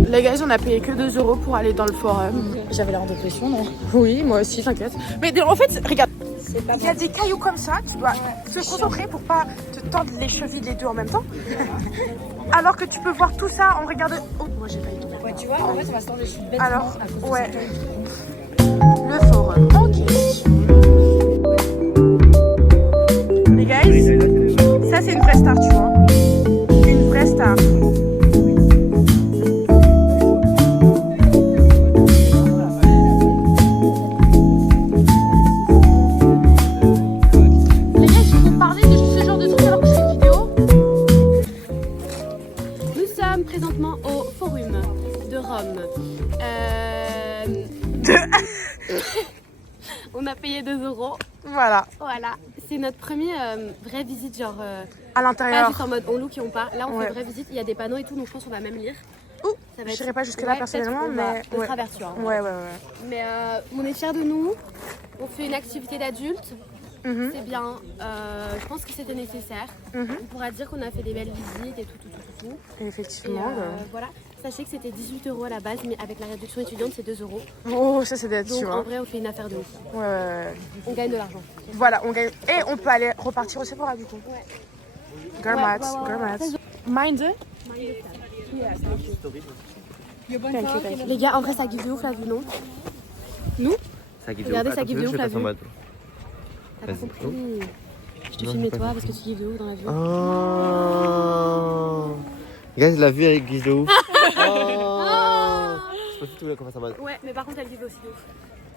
Les gars, on a payé que 2 € pour aller dans le forum. J'avais l'air de pression, non? Oui, moi aussi, t'inquiète. Mais en fait, regarde, il y a des cailloux comme ça, tu dois te concentrer pour pas te tordre les chevilles les deux en même temps. Alors que tu peux voir tout ça en regardant... Oh, moi j'ai pas eu tout. Ouais, tu vois, en fait, on va se tendre les chevilles bêtement. Alors, à cause de ouais. cette Le forum en question. Les guys, ça c'est une vraie star, tu vois. Une vraie star. Les gars, je vais vous parler de ce genre de trucs alors que je fais une vidéo. Nous sommes présentement au Forum de Rome. On a payé 2 €. Voilà, Voilà, c'est notre première vraie visite, genre à pas l'intérieur. juste en mode on look et on part. Là, on Ouais. fait vraie visite. Il y a des panneaux et tout, donc je pense qu'on va même lire. Ça va Je être- n'irai pas jusque-là Ouais, personnellement, peut-être qu'on va mais... de Ouais. travers, tu vois. Ouais. Mais on est fiers de nous. On fait une activité d'adulte. Mhm. C'est bien. Je pense que c'était nécessaire. Mhm. On pourra dire qu'on a fait des belles visites et tout. Et Et effectivement. voilà. Sachez que c'était 18 € à la base, mais avec la réduction étudiante, c'est 2 €. Oh, ça c'est d'être, Donc tu en vois. vrai, on fait une affaire de ouf. Ouais. On gagne de l'argent. Voilà, on gagne. Et on peut aller repartir au Sephora du coup. Girl maths, girl maths. Mind? Les gars, en vrai, ça give de ouf la vue, non? Ça guide Regardez, ouf. ça Attends, guide tu veux, de je ouf, la passe en vue. mode. T'as pas Vas-y. compris. Je te Non, filmais j'ai pas toi compris. parce que tu give de ouf dans la vue. Oh. Guys, la vue elle guise de ouf. Oh. Je peux tout là qu'on fasse en mode. Ouais, mais par contre, elle give aussi de ouf.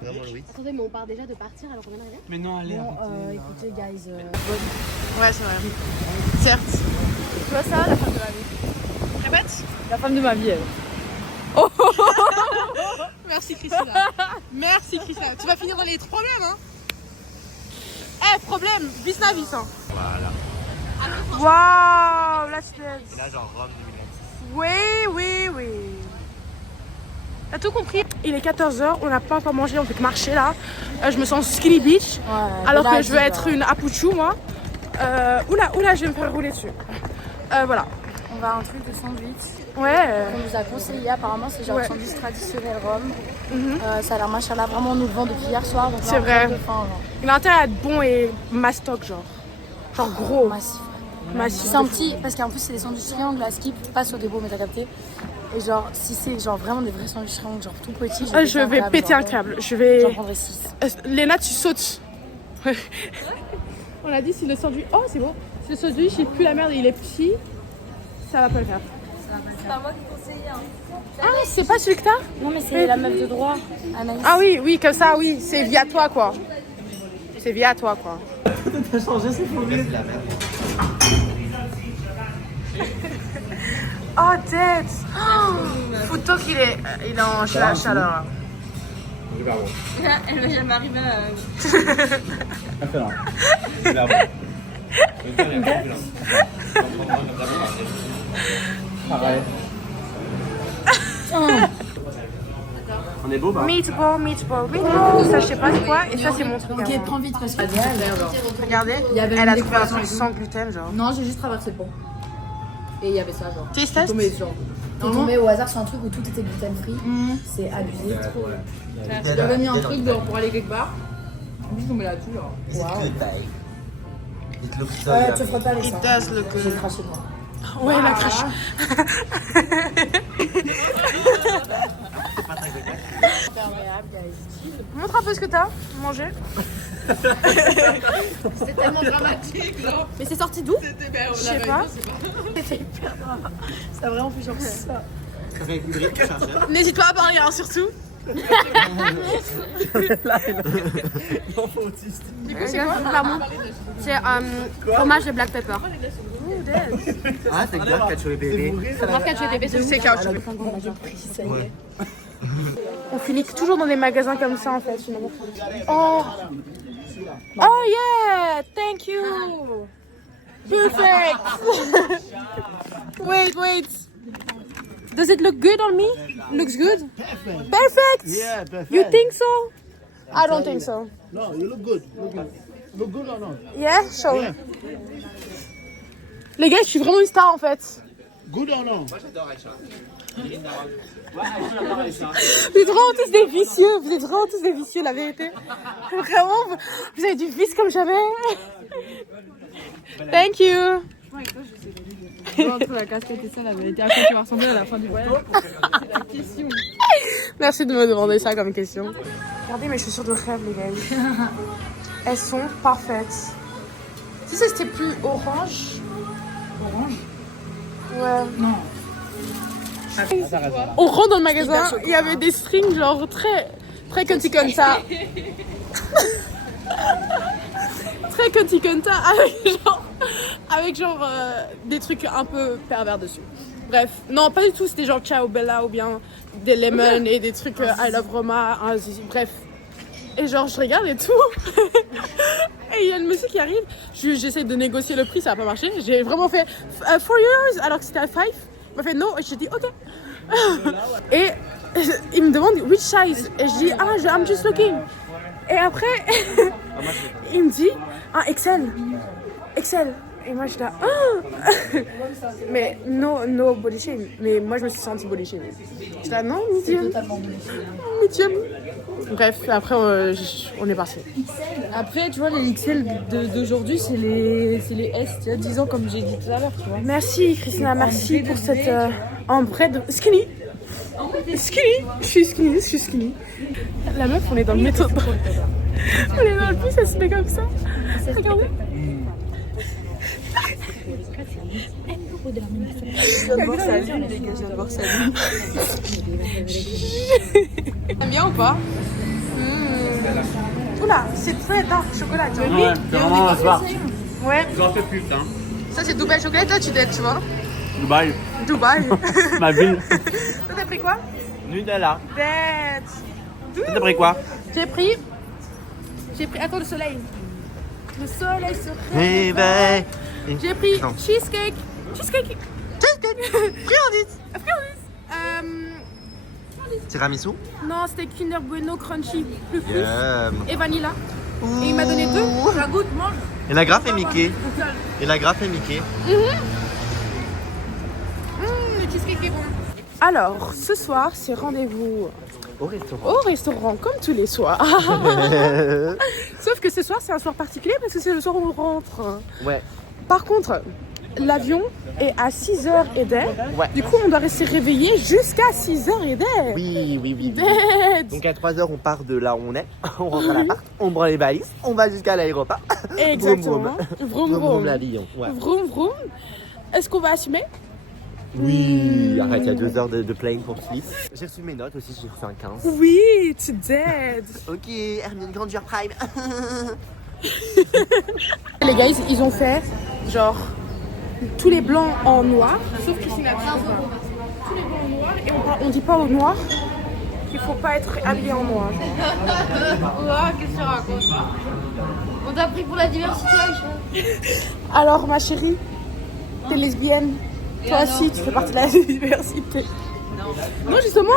Vraiment, Louis. Attendez, mais on part déjà de partir alors qu'on vient d'arriver? Mais non, allez, Écoutez, guys, Ouais, c'est vrai. Certes. Tu vois ça, la femme de ma vie. Répète. La femme de ma vie, elle. Merci Christina. Merci Christina. Tu vas finir dans les problèmes, hein. Problème, vis la vis, hein. Voilà. Waouh, la Suède. Et là, genre Rome 2026. Oui. T'as tout compris. Il est 14h, on n'a pas encore mangé, on fait que marcher là. Je me sens skinny bitch. Alors que je veux être une apuchou, moi. Oula, je vais me faire rouler dessus. Voilà. on va à un truc de sandwich. Ouais. On nous a conseillé, apparemment, c'est genre Ouais. sandwich traditionnel Rome. Ça a l'air machallah, vraiment on nous le vend depuis hier soir. Donc là, C'est on vrai. crève de faim, genre. Il a intérêt à être bon et mastoc, genre. Genre gros. Massif. Massif. C'est un petit, parce qu'en plus c'est des sandwichs triangles à skip, pas sur des beaux, mais t'as capté. Et genre, si c'est genre vraiment des vrais sandwichs triangles, genre tout petits, Je vais péter un câble. Je vais. J'en prendrai 6. Léna, tu sautes. On a dit si le sandwich... Oh, c'est bon. Si le sandwich il pue la merde et il est petit, ça va pas le faire. C'est pas moi qui conseille. Ah, c'est pas celui que t'as? Non, mais c'est la meuf de droit, Anaïs. Ah oui, oui, comme ça, oui. C'est via toi, quoi. C'est via toi, quoi. T'as changé, c'est fou. Oh, tête. Photo qu'il est en chaleur. Elle va jamais arriver à... Pareil. On est beau, bah. Meatball. Ça, je sais pas c'est quoi. Et ça, c'est mon truc. Ok, prends vite parce que... Regardez, Il y avait elle a une trouvé un décoration truc sans gluten, genre. Non, j'ai juste traversé le pont. Et il y avait ça, genre. Taste test? T'es tombé au hasard sur un truc où tout était gluten free. C'est abusé. J'avais mis un truc dehors pour aller quelque part. En plus, je tombais là-dessus, genre. Waouh. Ouais, tu feras pas les seins. J'ai craché moi. Ouais, elle a craché. Montre un peu ce que t'as mangé. C'était tellement dramatique, genre. Mais c'est sorti d'où? Je sais pas. C'était hyper dramatique. Ça a vraiment fait genre ça. N'hésite pas à parler, hein, surtout. Du coup, c'est quoi? Pardon. C'est fromage de black pepper. Ah, c'est grave qu'à tuer bébé. C'est caoutchouc. On finit toujours dans des magasins comme ça en fait. Oh yeah, thank you. Perfect. Wait. Does it look good on me? Looks good. Perfect. Yeah, perfect. You think so? I don't think so. No, you look good. Look good or not? Yeah, show. Yeah. Les gars, je suis vraiment une star en fait. Good or not? Vous êtes vraiment tous des vicieux, la vérité. Vraiment, vous avez du vice comme jamais. Thank you. Entre la casquette et ça, la vérité, à quoi tu vas ressembler à la fin du voyage? C'est la question. Merci de me demander ça comme question. Regardez mes chaussures de rêve, les gars. Elles sont parfaites. Si c'était plus orange. Orange? Ouais. Non. On rentre dans le magasin, il y avait des strings genre très cunty conta. Très cunty conta avec genre des trucs un peu pervers dessus. Bref, non pas du tout, c'était genre Ciao Bella ou bien des lemons et des trucs I Love Roma, bref. Et genre je regarde et tout. Et il y a le monsieur qui arrive, j'essaie de négocier le prix, ça n'a pas marché. J'ai vraiment fait 4 euros alors que c'était à 5. Il m'a fait non et j'ai dit ok. Et il me demande which size et je dis I'm just looking. Et après il me dit XL. Et moi je dis mais no body shame. Mais moi je me suis sentie body shame. Je dis non medium. Bref après on est parti. Après tu vois les XL d'aujourd'hui c'est les S, tu vois, 10 ans comme j'ai dit tout à l'heure, tu vois. Merci Christina, merci pour cette ambrée de skinny. Je suis skinny. La meuf, on est dans le métro. On est dans le bus, elle se met comme ça. Regardez. J'adore sa ligne, les gars, j'adore sa ligne. T'aimes bien ou pas? Oula, c'est très dark chocolat. Tu vois? Ouais, c'est vraiment un soir. Ouais. J'en fais plus, hein. Ça, c'est Dubaï chocolat. Toi, tu dettes, tu vois? Dubaï. Ma ville. Toi, t'as pris quoi? Nutella. Dette. Toi, t'as pris quoi? J'ai pris. Attends, le soleil. Le soleil se réveille. J'ai pris cheesecake. Friandise. Tiramisu? Non, c'était Kinder Bueno Crunchy plus Yum. et vanilla. Et il m'a donné 2. La goutte, mange. Et la graffe est Mickey. Le cheesecake est bon. Alors, ce soir, c'est rendez-vous au restaurant, comme tous les soirs. Sauf que ce soir, c'est un soir particulier parce que c'est le soir où on rentre. Ouais. Par contre, l'avion est à 6h et des. Ouais. Du coup, on doit rester réveillé jusqu'à 6h et des. Oui. Dead. Donc à 3h, on part de là où on est, on rentre à l'appart, on prend les valises, on va jusqu'à l'aéroport. Exactement. Vroom, vroom. la Lyon. Ouais. Vroom, vroom. Est-ce qu'on va assumer? Oui, arrête, il y a 2 heures de plane pour Suisse. J'ai reçu mes notes aussi, j'ai reçu un 15. Oui, tu dead. Ok, Hermione Granger Prime. Les gars, ils ont fait genre tous les blancs en noir, sauf Christina. Tous les blancs en noir, et on dit pas au noir qu'il faut pas être habillé en noir. Qu'est-ce que tu racontes? On t'a pris pour la diversité, Aïcha. Alors ma chérie, t'es lesbienne. Toi aussi, tu fais partie de la diversité. Non, justement,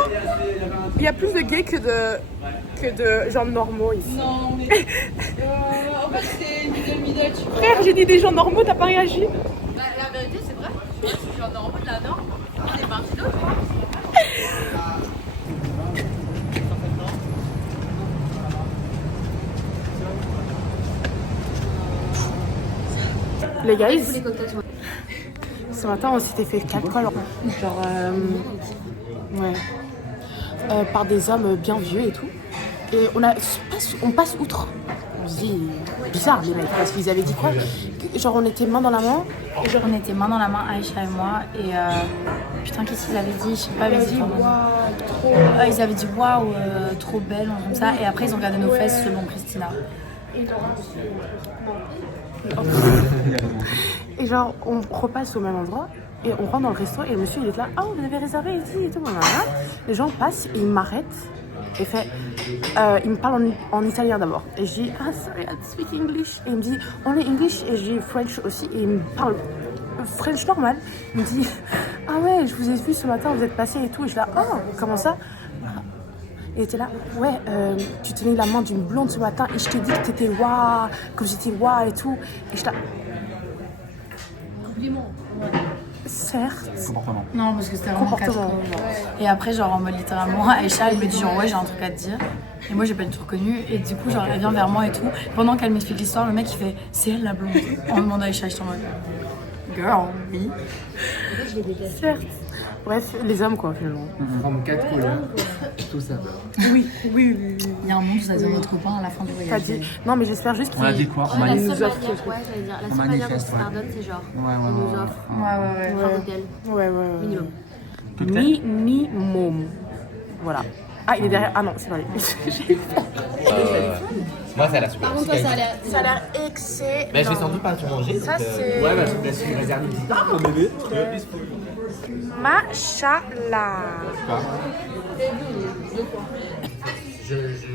il y a plus de gays que de gens normaux ici. Non, mais. En fait, c'est middle, tu vois. Frère, j'ai dit des gens normaux, t'as pas réagi? Bah, la vérité, c'est vrai. Je suis genre en mode la norme. On est parti d'autres. Les gars, ce matin, on s'était fait 4 calls, genre, par des hommes bien vieux et tout. Et on passe outre. On se dit, bizarre les mecs, parce qu'ils avaient dit quoi? Genre, on était main dans la main. Et genre, on était main dans la main, Aïcha et moi. Et putain, qu'est-ce qu'ils avaient dit? Je sais pas, ils avaient dit waouh, trop belle, comme ça. Et après, ils ont regardé nos fesses selon Christina. Et genre, on repasse au même endroit et on rentre dans le resto et le monsieur il est là, ah vous avez réservé ici et tout, blablabla. Les gens passent et ils m'arrêtent et il me parle en italien d'abord et je dis ah sorry I speak English et il me dit only English et je dis French aussi et il me parle French normal. Il me dit ah ouais je vous ai vu ce matin vous êtes passé et tout et je suis là ah comment ça? Et il était là, ouais, tu tenais la main d'une blonde ce matin et je t'ai dit que t'étais waouh, que j'étais waouh et tout. Et je t'ai. Compliment. Certes. Comportement. Non, parce que c'était vraiment Comportement. Et après, genre en mode littéralement, Aïcha, elle me dit genre ouais, j'ai un truc à te dire. Et moi, j'ai pas du tout reconnu. Et du coup, genre, elle vient vers moi et tout. Pendant qu'elle m'explique l'histoire, le mec il fait c'est elle la blonde. En demandant à Aïcha, je suis en mode girl, me. Certes. Bref, les hommes quoi finalement. Prendre 4 couleurs, tout ça. Oui. Il y a un monde où ça dit à notre copain à la fin du T'as voyage. dit. Non mais j'espère juste qu'il On a dit quoi? La nous seule offre manière, quelque chose. j'allais dire, la On seule manière dont manifeste, se pardonne, c'est genre, Ouais. on nous offre Ouais. un hôtel Ouais. Minimum. Voilà. Ah il est derrière. Ah non, c'est pas lui. Moi, ça a l'air super. Par contre, toi, ça a l'air. Ça a l'air excellent. Mais je vais sans doute pas tout manger. Ça, donc, c'est- Ouais, bah, je me laisse une réserve une petite arme, mon bébé. Machallah.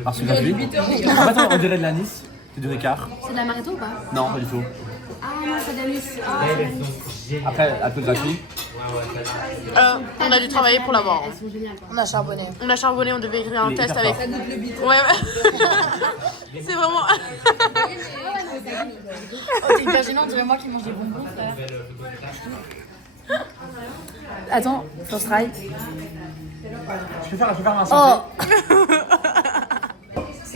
Parce que t'as vu? En fait, on dirait de l'anis, c'est du Ricard. C'est de la Maréto ou pas? Non, pas du tout. Ah non, c'est d'Alice. Ah, Après, un peu gratuit. On a dû travailler pour l'avoir. elles sont géniales. On a charbonné. On a charbonné, on devait écrire un Il est test hyper avec. Ouais. C'est vraiment. Oh, c'est hyper gênant, on dirait moi qui mange des bonbons, frère. Attends, first try. Je vais faire un Oh!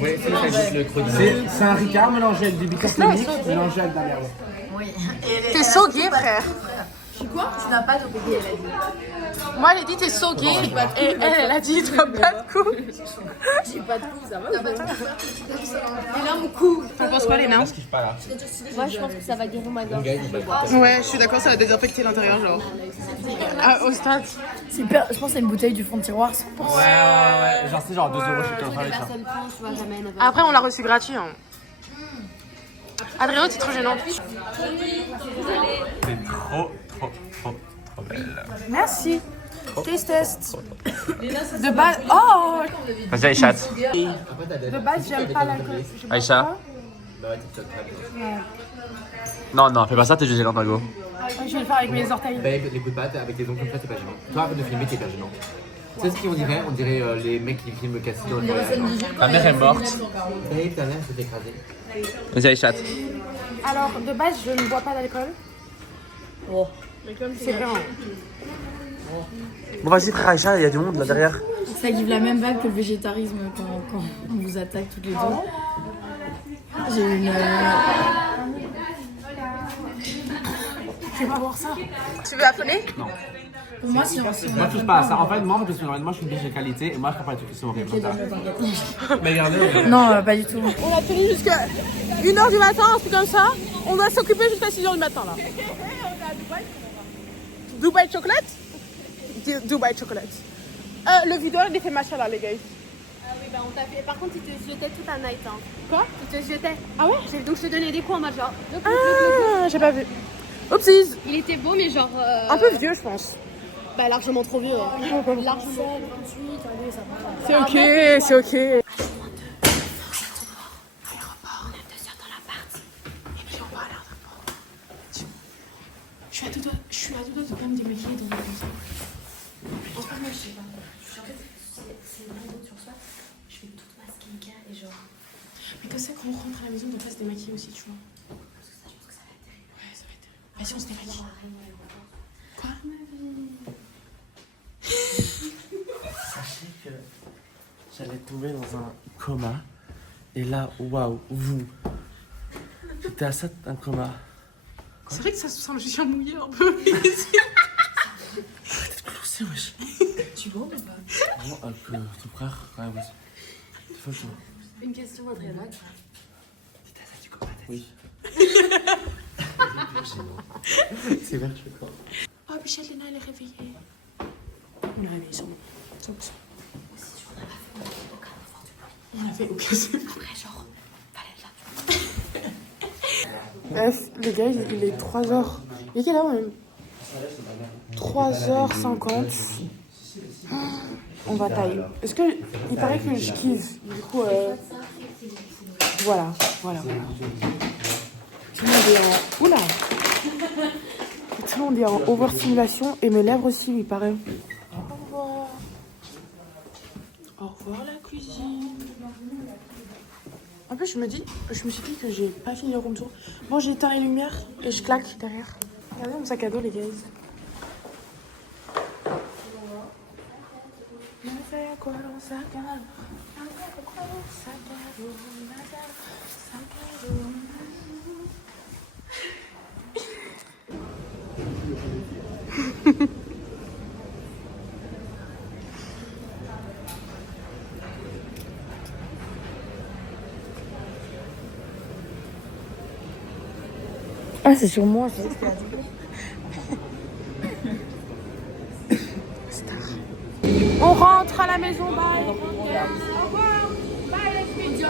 Oui, c'est juste le chronique. C'est un Ricard mélangé avec du bicarbonate mélangé avec de la merde. Oui. T'es so gay, frère. Tu quoi? Tu n'as pas de bébé, elle a dit. Moi, j'ai dit t'es so gay. Et elle a dit t'as pas de cou. J'ai pas de cou, ça va? T'as pas de cou? Elle a mon cou. T'en penses quoi, Léna? Je kiffe pas là. Moi, je pense que ça va guérir ma gorge. Ouais, je suis d'accord, ça va désinfecter l'intérieur, genre. Ah, au stade. C'est hyper... Je pense que c'est une bouteille du fond de tiroir. 100%. Ouais. Genre, c'est genre 2 € chez Carrefour. Personne pense, tu vois, jamais. elle va- Après, on l'a reçu gratuit. Hein. Adrien, t'es trop gênant. C'est trop belle. Merci. Taste test. De base. Oh! Vas-y, Aïcha. De base, j'aime pas l'alcool. Aïcha. Non, fais pas ça, t'es juste gênant, Margot. Je vais le faire avec mes orteils. Babe, les coups de patte avec les ongles comme ça, c'est pas gênant. Toi, arrête de filmer, t'es hyper gênant. Tu sais ce qu'on dirait? On dirait les mecs qui filment Cassie dans le voyage. Ta mère est morte. Babe, ta mère s'est écrasée. Vas-y, Aïcha. Alors, de base, je ne bois pas d'alcool. Oh. C'est vraiment. Bon, vas-y, frère Aïcha, il y a du monde là derrière. Ça give la même vibe que le végétarisme quand on vous attaque toutes les deux. J'ai une... Tu vas voir ça. Tu veux appeler? Non. Pour moi, si on Moi, je touche pas à ça. En fait, moi, je suis moi, je suis une biche de qualité et moi, je prends pas les trucs qui sont horribles. Mais regardez. Non, pas du tout. On a tenu jusqu'à 1h du matin, un truc comme ça. On doit s'occuper jusqu'à 6h du matin là. Dubai chocolate? Dubai chocolate. Le vidéo, il est fait machin là, les gars. Ah oui, bah on t'a fait. Par contre, il te jetait toute la night. Hein. Quoi? Il te jetait. Ah ouais? Donc je te donnais des coups en mode genre. Ah, j'ai pas vu. Oupsies. Il était beau, mais genre. Un peu vieux, je pense. Bah, largement trop vieux. Largement. C'est ok, c'est ok. Je suis à deux doigts de pas me démaquiller dans le ça. En fait, moi, je sais pas. En fait, c'est une bonne sur soi. Je fais toute ma skincare et genre. Mais tu sais, quand on rentre à la maison, on doit pas se démaquiller aussi, tu vois. Parce que ça, je pense que ça va être terrible. Ouais, ça va être terrible. Vas-y, on se démaquille. Quoi? Sachez que j'allais tomber dans un coma. Et là, waouh, vous. J'étais à ça d'un coma. C'est vrai que ça sent le chien mouillé un peu. Arrêtez de clousser, wesh. Tu vois ou pas? Non, ton frère, quand même, vas-y. Fais chaud. Une question, Adriana. T'étais à ça du coma, oui. C'est vrai, je fais quoi? Oh, Michel, Léna, elle est réveillée. On l'a réveillée sûrement. 100%. On a fait aucun bruit. Après, genre, Bref, les gars, il est 3h. Il est quelle heure même? 3h50. On va tailler. Est-ce que. Il paraît que je kiffe. Du coup, voilà. Tout le monde est en. Oula! Tout le monde est en overstimulation et mes lèvres aussi, il paraît. Au revoir. Au revoir la cuisine. En plus, je me suis dit que j'ai pas fini le room tour. Bon, j'ai éteint les lumières et je claque derrière. Regardez mon sac à dos, les gars. Ah, c'est sur moi, ça. On rentre à la maison, bye. Au revoir. Bye, les filles.